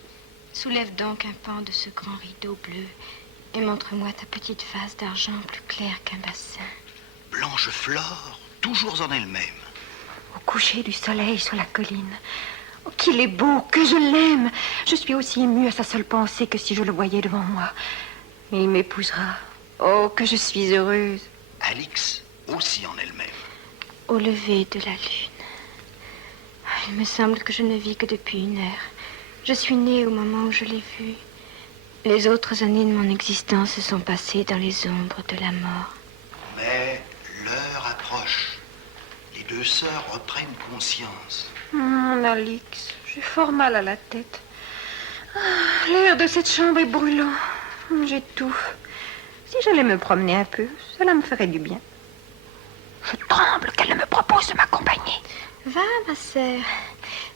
soulève donc un pan de ce grand rideau bleu et montre-moi ta petite face d'argent plus claire qu'un bassin. Blanche Flore, toujours en elle-même. Au coucher du soleil sur la colline. Oh, qu'il est beau, que je l'aime. Je suis aussi émue à sa seule pensée que si je le voyais devant moi. Il m'épousera. Oh, que je suis heureuse. Alix, aussi en elle-même. Au lever de la lune. Il me semble que je ne vis que depuis 1 heure. Je suis née au moment où je l'ai vu. Les autres années de mon existence se sont passées dans les ombres de la mort. Mais l'heure approche. Les 2 sœurs reprennent conscience. Mon Alix, j'ai fort mal à la tête. L'air de cette chambre est brûlant. J'étouffe. Si j'allais me promener un peu, cela me ferait du bien. Je tremble qu'elle ne me propose de m'accompagner. Va, ma sœur.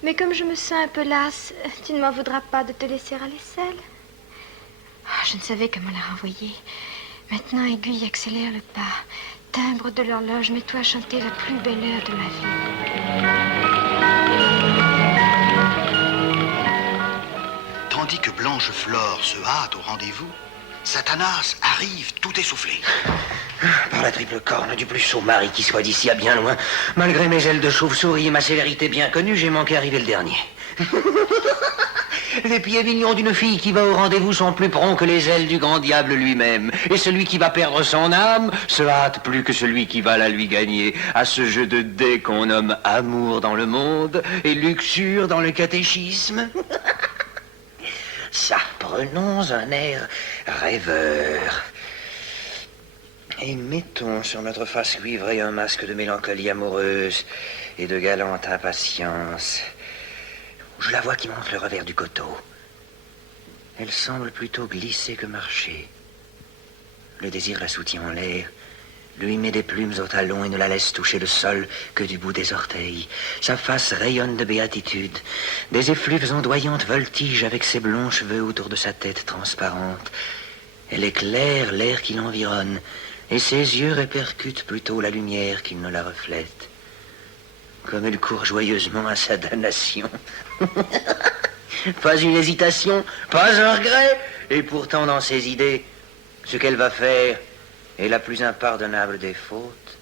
Mais comme je me sens un peu lasse, tu ne m'en voudras pas de te laisser aller seule. Je ne savais comment la renvoyer. Maintenant, aiguille, accélère le pas. Timbre de l'horloge, mets-toi à chanter la plus belle heure de ma vie. Tandis que Blanche Flore se hâte au rendez-vous, Satanas arrive tout essoufflé. Par la triple corne du plus sot mari qui soit d'ici à bien loin, malgré mes ailes de chauve-souris et ma célérité bien connue, j'ai manqué arriver le dernier. Les pieds mignons d'une fille qui va au rendez-vous sont plus prompts que les ailes du grand diable lui-même. Et celui qui va perdre son âme se hâte plus que celui qui va la lui gagner à ce jeu de dés qu'on nomme amour dans le monde et luxure dans le catéchisme. Ça, prenons un air rêveur. Et mettons sur notre face cuivrée un masque de mélancolie amoureuse et de galante impatience. Je la vois qui monte le revers du coteau. Elle semble plutôt glisser que marcher. Le désir la soutient en l'air, lui met des plumes aux talons et ne la laisse toucher le sol que du bout des orteils. Sa face rayonne de béatitude. Des effluves ondoyantes voltigent avec ses blonds cheveux autour de sa tête transparente. Elle éclaire l'air qui l'environne, et ses yeux répercutent plutôt la lumière qu'ils ne la reflètent. Comme elle court joyeusement à sa damnation. Pas une hésitation, pas un regret. Et pourtant, dans ses idées, ce qu'elle va faire est la plus impardonnable des fautes.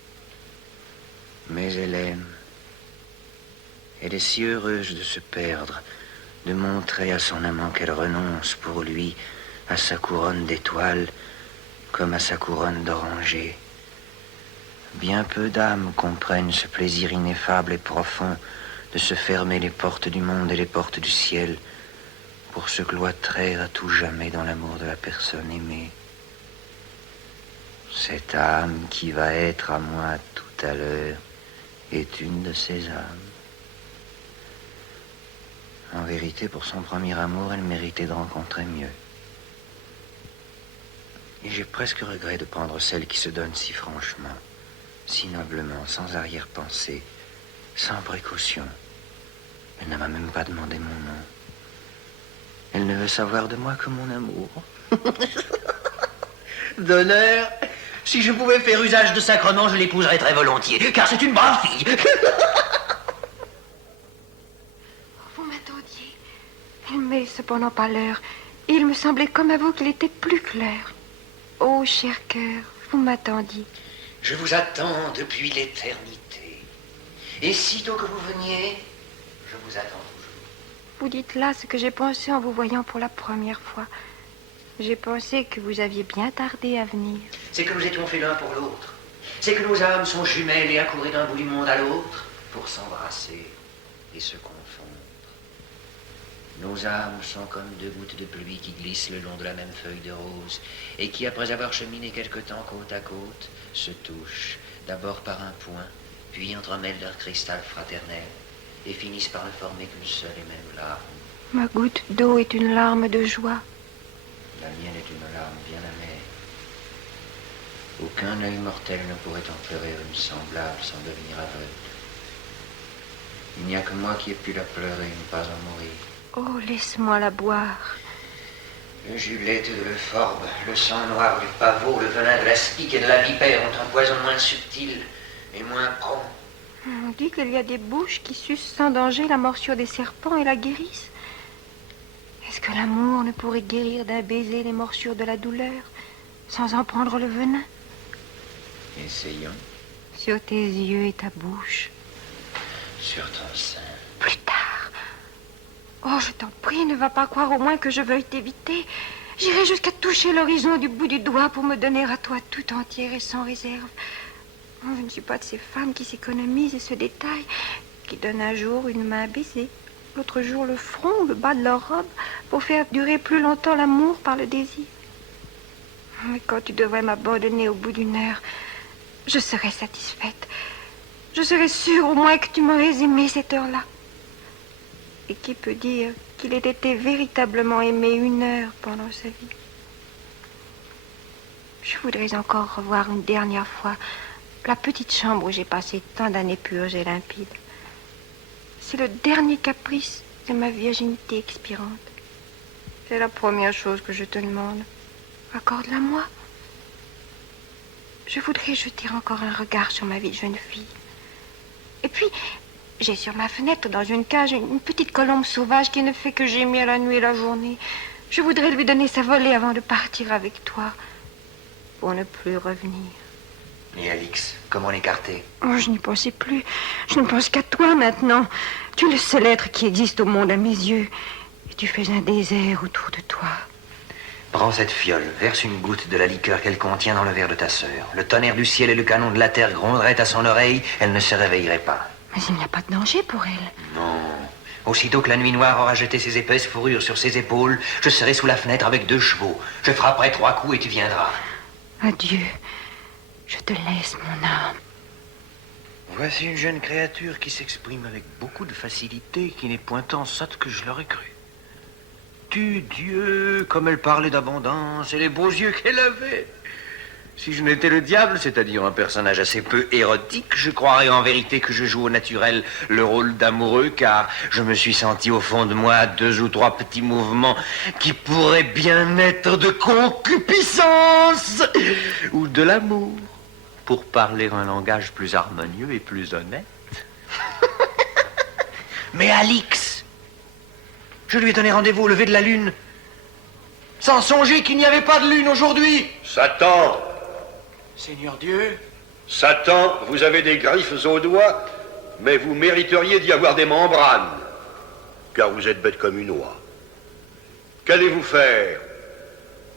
Mais elle aime. Elle est si heureuse de se perdre, de montrer à son amant qu'elle renonce pour lui à sa couronne d'étoiles comme à sa couronne d'oranger. Bien peu d'âmes comprennent ce plaisir ineffable et profond de se fermer les portes du monde et les portes du ciel pour se cloîtrer à tout jamais dans l'amour de la personne aimée. Cette âme qui va être à moi tout à l'heure est une de ces âmes. En vérité, pour son premier amour, elle méritait de rencontrer mieux. Et j'ai presque regret de prendre celle qui se donne si franchement, si noblement, sans arrière-pensée, sans précaution. Elle ne m'a même pas demandé mon nom. Elle ne veut savoir de moi que mon amour. D'honneur, si je pouvais faire usage de sacrement, je l'épouserais très volontiers, car c'est une brave fille. Vous m'attendiez. Elle met cependant pas l'heure, Et il me semblait comme à vous qu'il était plus clair. Oh, cher cœur, vous m'attendiez. Je vous attends depuis l'éternité. Et sitôt que vous veniez, je vous attends toujours. Vous dites là ce que j'ai pensé en vous voyant pour la première fois. J'ai pensé que vous aviez bien tardé à venir. C'est que nous étions faits l'un pour l'autre. C'est que nos âmes sont jumelles et accourent d'un bout du monde à l'autre pour s'embrasser et se confondre. Nos âmes sont comme deux gouttes de pluie qui glissent le long de la même feuille de rose et qui, après avoir cheminé quelque temps côte à côte, se touchent, d'abord par un point, puis entremêlent leur cristal fraternel et finissent par ne former qu'une seule et même larme. Ma goutte d'eau est une larme de joie. La mienne est une larme bien amère. Aucun œil mortel ne pourrait en pleurer une semblable sans devenir aveugle. Il n'y a que moi qui ai pu la pleurer, ne pas en mourir. Oh, laisse-moi la boire. Le jus laiteux de l'euphorbe, le sang noir du pavot, le venin de l'aspic et de la vipère ont un poison moins subtil et moins prompt. On dit qu'il y a des bouches qui sucent sans danger la morsure des serpents et la guérissent. Est-ce que l'amour ne pourrait guérir d'un baiser les morsures de la douleur, sans en prendre le venin? Essayons. Sur tes yeux et ta bouche. Sur ton sein. Plus tard. Oh, je t'en prie, ne va pas croire au moins que je veuille t'éviter. J'irai jusqu'à toucher l'horizon du bout du doigt pour me donner à toi tout entière et sans réserve. Oh, je ne suis pas de ces femmes qui s'économisent et se détaillent, qui donnent un jour une main à baiser, l'autre jour le front ou le bas de leur robe, pour faire durer plus longtemps l'amour par le désir. Mais quand tu devrais m'abandonner au bout d'une heure, je serais satisfaite. Je serais sûre au moins que tu m'aurais aimé cette heure-là. Et qui peut dire qu'il ait été véritablement aimé une heure pendant sa vie? Je voudrais encore revoir une dernière fois la petite chambre où j'ai passé tant d'années pures et limpides. C'est le dernier caprice de ma virginité expirante. C'est la première chose que je te demande. Accorde-la-moi. Je voudrais jeter encore un regard sur ma vie de jeune fille. Et puis, j'ai sur ma fenêtre, dans une cage, une petite colombe sauvage qui ne fait que gémir la nuit et la journée. Je voudrais lui donner sa volée avant de partir avec toi, pour ne plus revenir. Et Alix, comment l'écarter? Oh, je n'y pensais plus. Je ne pense qu'à toi maintenant. Tu es le seul être qui existe au monde à mes yeux. Et tu fais un désert autour de toi. Prends cette fiole, verse une goutte de la liqueur qu'elle contient dans le verre de ta sœur. Le tonnerre du ciel et le canon de la terre gronderaient à son oreille, elle ne se réveillerait pas. Mais il n'y a pas de danger pour elle. Non. Aussitôt que la nuit noire aura jeté ses épaisses fourrures sur ses épaules, je serai sous la fenêtre avec 2 chevaux. Je frapperai 3 coups et tu viendras. Adieu. Je te laisse, mon âme. Voici une jeune créature qui s'exprime avec beaucoup de facilité, qui n'est point tant sotte que je l'aurais cru. Tu, Dieu, comme elle parlait d'abondance et les beaux yeux qu'elle avait. Si je n'étais le diable, c'est-à-dire un personnage assez peu érotique, je croirais en vérité que je joue au naturel le rôle d'amoureux, car je me suis senti au fond de moi 2 ou 3 petits mouvements qui pourraient bien être de concupiscence ou de l'amour, pour parler un langage plus harmonieux et plus honnête. Mais Alix, je lui ai donné rendez-vous au lever de la lune, sans songer qu'il n'y avait pas de lune aujourd'hui. Satan! Seigneur Dieu. Satan, vous avez des griffes aux doigts, mais vous mériteriez d'y avoir des membranes, car vous êtes bête comme une oie. Qu'allez-vous faire?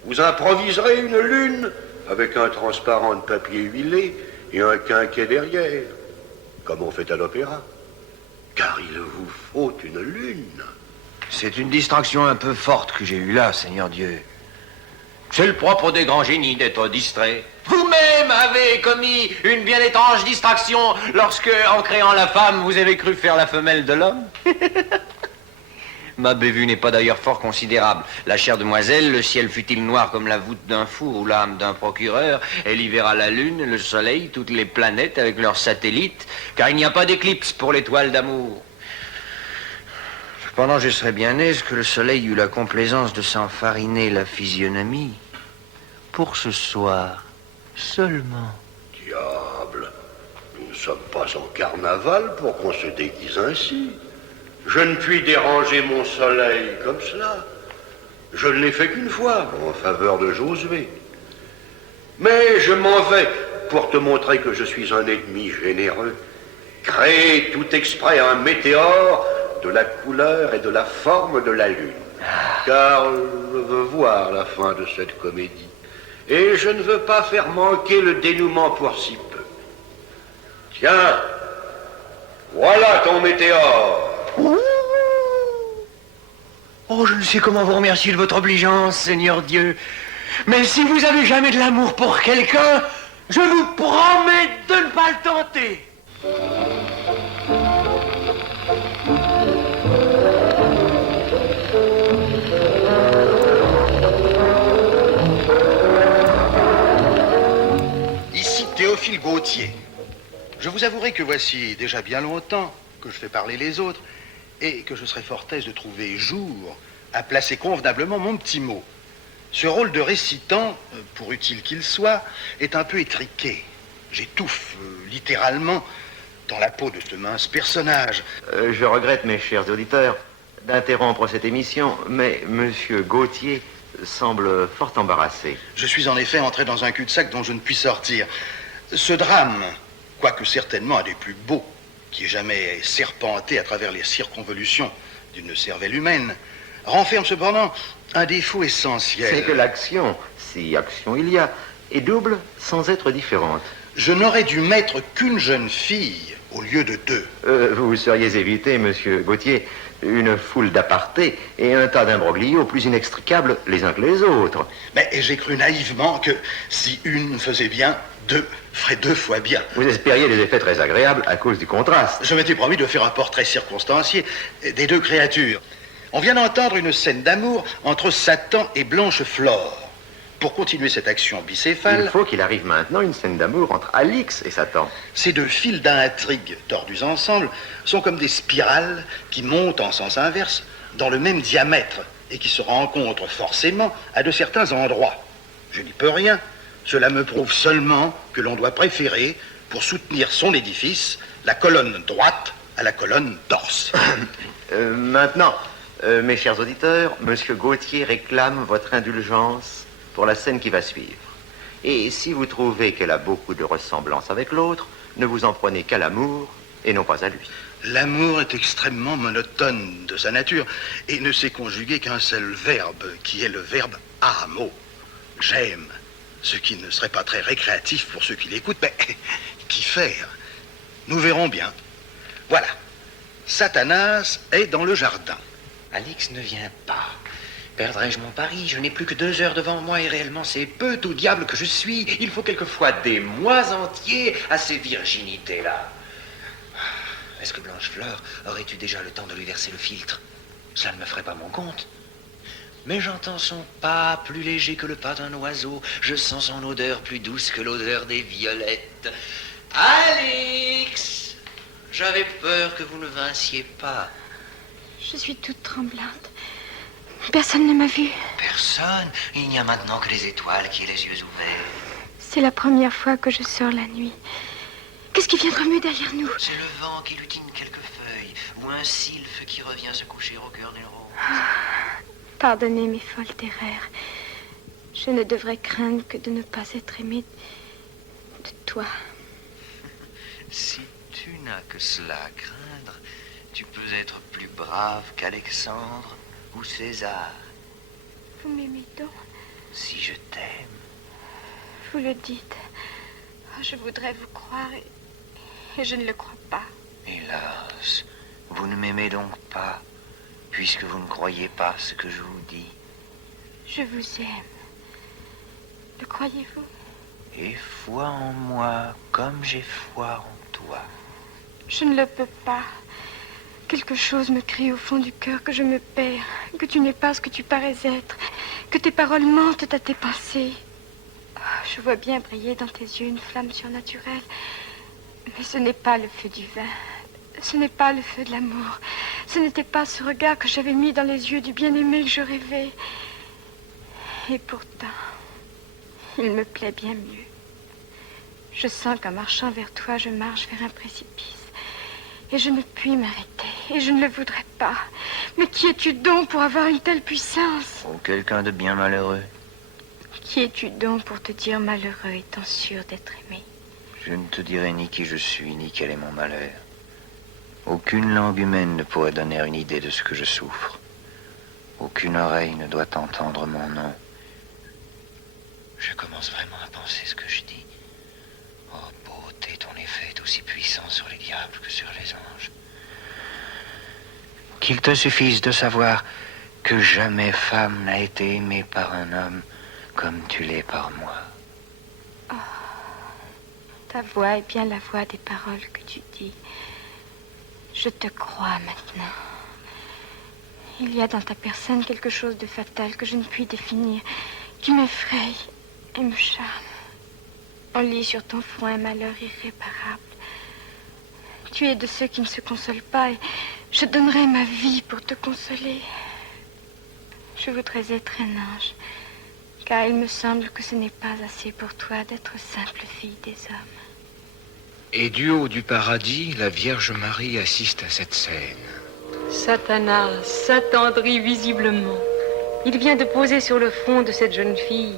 Vous improviserez une lune avec un transparent de papier huilé et un quinquet derrière, comme on fait à l'opéra. Car il vous faut une lune. C'est une distraction un peu forte que j'ai eue là, Seigneur Dieu. C'est le propre des grands génies d'être distrait. Vous-même avez commis une bien étrange distraction lorsque, en créant la femme, vous avez cru faire la femelle de l'homme. Ma bévue n'est pas d'ailleurs fort considérable. La chère demoiselle, le ciel fut-il noir comme la voûte d'un four ou l'âme d'un procureur, elle y verra la lune, le soleil, toutes les planètes avec leurs satellites, car il n'y a pas d'éclipse pour l'étoile d'amour. Cependant, je serais bien aise que le soleil eût la complaisance de s'enfariner la physionomie. Pour ce soir, seulement. Diable, nous ne sommes pas en carnaval pour qu'on se déguise ainsi. Je ne puis déranger mon soleil comme cela. Je ne l'ai fait qu'une fois, en faveur de Josué. Mais je m'en vais pour te montrer que je suis un ennemi généreux. Créer tout exprès un météore de la couleur et de la forme de la lune. Car je veux voir la fin de cette comédie. Et je ne veux pas faire manquer le dénouement pour si peu. Tiens, voilà ton météore. Oh, je ne sais comment vous remercier de votre obligeance, Seigneur Dieu. Mais si vous avez jamais de l'amour pour quelqu'un, je vous promets de ne pas le tenter. Ici Théophile Gautier. Je vous avouerai que voici déjà bien longtemps que je fais parler les autres et que je serais fort aise de trouver jour à placer convenablement mon petit mot. Ce rôle de récitant, pour utile qu'il soit, est un peu étriqué. J'étouffe littéralement dans la peau de ce mince personnage. Je regrette, mes chers auditeurs, d'interrompre cette émission, mais Monsieur Gautier semble fort embarrassé. Je suis en effet entré dans un cul-de-sac dont je ne puis sortir. Ce drame, quoique certainement un des plus beaux qui ait jamais serpenté à travers les circonvolutions d'une cervelle humaine, renferme cependant un défaut essentiel. C'est que l'action, si action il y a, est double sans être différente. Je n'aurais dû mettre qu'une jeune fille au lieu de deux. Vous vous seriez évité, Monsieur Gautier, une foule d'apartés et un tas d'imbroglios plus inextricables les uns que les autres. Mais j'ai cru naïvement que si une faisait bien, deux ferait 2 fois bien. Vous espériez des effets très agréables à cause du contraste. Je m'étais promis de faire un portrait circonstancié des deux créatures. On vient d'entendre une scène d'amour entre Satan et Blanche Flore. Pour continuer cette action bicéphale... Il faut qu'il arrive maintenant une scène d'amour entre Alix et Satan. Ces deux fils d'intrigue tordus ensemble sont comme des spirales qui montent en sens inverse dans le même diamètre et qui se rencontrent forcément à de certains endroits. Je n'y peux rien. Cela me prouve seulement que l'on doit préférer, pour soutenir son édifice, la colonne droite à la colonne torse. Maintenant, mes chers auditeurs, Monsieur Gautier réclame votre indulgence pour la scène qui va suivre. Et si vous trouvez qu'elle a beaucoup de ressemblance avec l'autre, ne vous en prenez qu'à l'amour et non pas à lui. L'amour est extrêmement monotone de sa nature et ne sait conjuguer qu'un seul verbe, qui est le verbe amo. J'aime, ce qui ne serait pas très récréatif pour ceux qui l'écoutent, mais qu'y faire? Nous verrons bien. Voilà, Satanas est dans le jardin. Alix ne vient pas. Perdrai-je mon pari? Je n'ai plus que 2 heures devant moi et réellement c'est peu, tout diable que je suis. Il faut quelquefois des mois entiers à ces virginités-là. Est-ce que Blanche-Fleur aurait eu déjà le temps de lui verser le filtre? Cela ne me ferait pas mon compte. Mais j'entends son pas plus léger que le pas d'un oiseau. Je sens son odeur plus douce que l'odeur des violettes. Alix! J'avais peur que vous ne vinssiez pas. Je suis toute tremblante. Personne ne m'a vue. Personne? Il n'y a maintenant que les étoiles qui aient les yeux ouverts. C'est la première fois que je sors la nuit. Qu'est-ce qui vient de remuer derrière nous? C'est le vent qui lutine quelques feuilles, ou un sylphe qui revient se coucher au cœur d'une rose. Pardonnez mes folles terreurs. Je ne devrais craindre que de ne pas être aimée de toi. Si tu n'as que cela à craindre, tu peux être plus brave qu'Alexandre ou César. Vous m'aimez donc? Si je t'aime. Vous le dites. Je voudrais vous croire et je ne le crois pas. Hélas, vous ne m'aimez donc pas, puisque vous ne croyez pas ce que je vous dis. Je vous aime. Le croyez-vous? Aie foi en moi, comme j'ai foi en toi. Je ne le peux pas. Quelque chose me crie au fond du cœur que je me perds, que tu n'es pas ce que tu parais être, que tes paroles mentent à tes pensées. Je vois bien briller dans tes yeux une flamme surnaturelle, mais ce n'est pas le feu du vin, ce n'est pas le feu de l'amour, ce n'était pas ce regard que j'avais mis dans les yeux du bien-aimé que je rêvais. Et pourtant, il me plaît bien mieux. Je sens qu'en marchant vers toi, je marche vers un précipice. Et je ne puis m'arrêter, et je ne le voudrais pas. Mais qui es-tu donc pour avoir une telle puissance? Oh, quelqu'un de bien malheureux. Qui es-tu donc pour te dire malheureux étant sûr d'être aimé? Je ne te dirai ni qui je suis, ni quel est mon malheur. Aucune langue humaine ne pourrait donner une idée de ce que je souffre. Aucune oreille ne doit entendre mon nom. Je commence vraiment à penser ce que je dis. Oh, beauté, ton effet est aussi puissant sur les diables que sur les anges. Qu'il te suffise de savoir que jamais femme n'a été aimée par un homme comme tu l'es par moi. Oh, ta voix est bien la voix des paroles que tu dis. Je te crois maintenant. Il y a dans ta personne quelque chose de fatal que je ne puis définir, qui m'effraie et me charme. On lit sur ton front un malheur irréparable. Tu es de ceux qui ne se consolent pas et je donnerais ma vie pour te consoler. Je voudrais être un ange, car il me semble que ce n'est pas assez pour toi d'être simple fille des hommes. Et du haut du paradis, la Vierge Marie assiste à cette scène. Satanas s'attendrit visiblement. Il vient de poser sur le front de cette jeune fille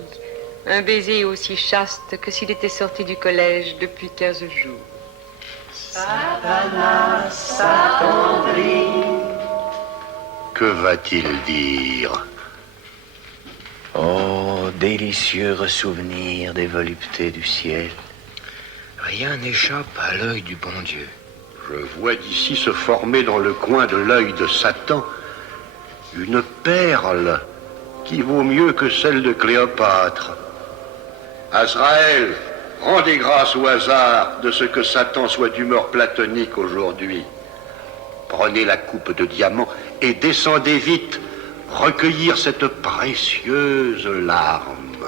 un baiser aussi chaste que s'il était sorti du collège depuis 15 jours. Satanas s'attendrit. Que va-t-il dire? Oh, délicieux souvenir des voluptés du ciel. Rien n'échappe à l'œil du bon Dieu. Je vois d'ici se former dans le coin de l'œil de Satan une perle qui vaut mieux que celle de Cléopâtre. Azraël, rendez grâce au hasard de ce que Satan soit d'humeur platonique aujourd'hui. Prenez la coupe de diamant et descendez vite, recueillir cette précieuse larme.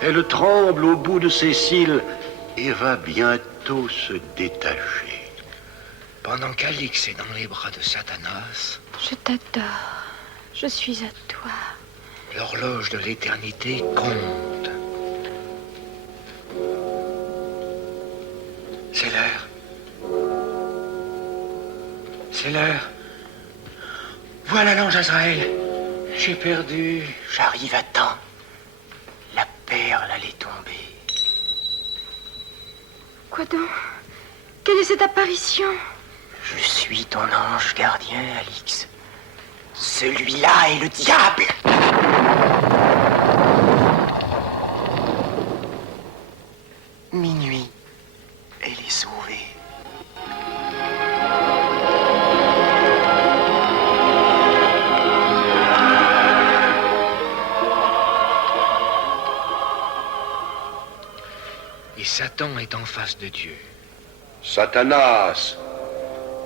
Elle tremble au bout de ses cils et va bientôt se détacher. Pendant qu'Alix est dans les bras de Satanas, Je t'adore. Je suis à toi. l'horloge de l'éternité compte. C'est l'heure. C'est l'heure. Voilà l'ange Azraël. J'ai perdu. J'arrive à temps. La perle allait tomber. Quoi donc? Quelle est cette apparition? Je suis ton ange gardien, Alix. Celui-là est le diable. Minuit, elle est sauvée. Et Satan est en face de Dieu. Satanas,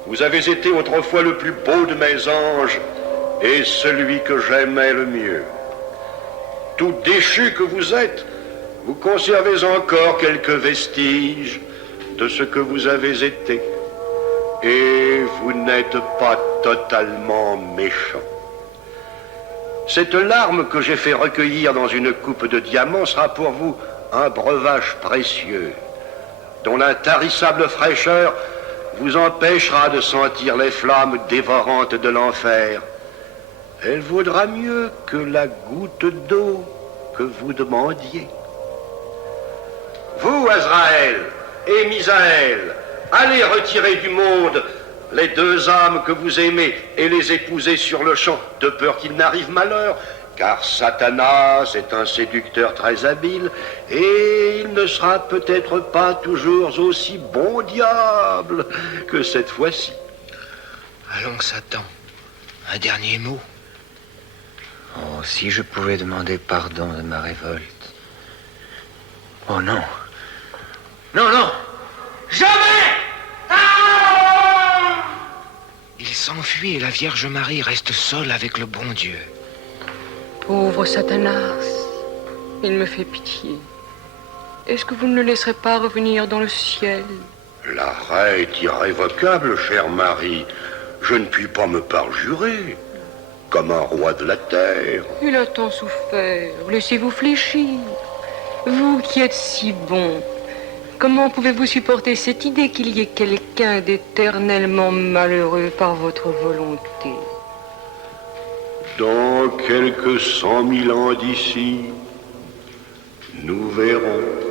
vous avez été autrefois le plus beau de mes anges et celui que j'aimais le mieux. Tout déchu que vous êtes, vous conservez encore quelques vestiges de ce que vous avez été. Et vous n'êtes pas totalement méchant. Cette larme que j'ai fait recueillir dans une coupe de diamants sera pour vous un breuvage précieux, dont l'intarissable fraîcheur vous empêchera de sentir les flammes dévorantes de l'enfer. Elle vaudra mieux que la goutte d'eau que vous demandiez. Vous, Azraël et Misaël, allez retirer du monde les deux âmes que vous aimez et les épouser sur le champ, de peur qu'il n'arrive malheur, car Satanas est un séducteur très habile et il ne sera peut-être pas toujours aussi bon diable que cette fois-ci. Allons, Satan, un dernier mot. Oh, si je pouvais demander pardon de ma révolte. Oh non. Non, non. Jamais. Il s'enfuit et la Vierge Marie reste seule avec le bon Dieu. Pauvre Satanas, il me fait pitié. Est-ce que vous ne le laisserez pas revenir dans le ciel? L'arrêt est irrévocable, chère Marie. Je ne puis pas me parjurer, comme un roi de la terre. Il a tant souffert, laissez-vous fléchir. Vous qui êtes si bon, Comment pouvez-vous supporter cette idée qu'il y ait quelqu'un d'éternellement malheureux par votre volonté? Dans quelques 100 000 ans d'ici, nous verrons.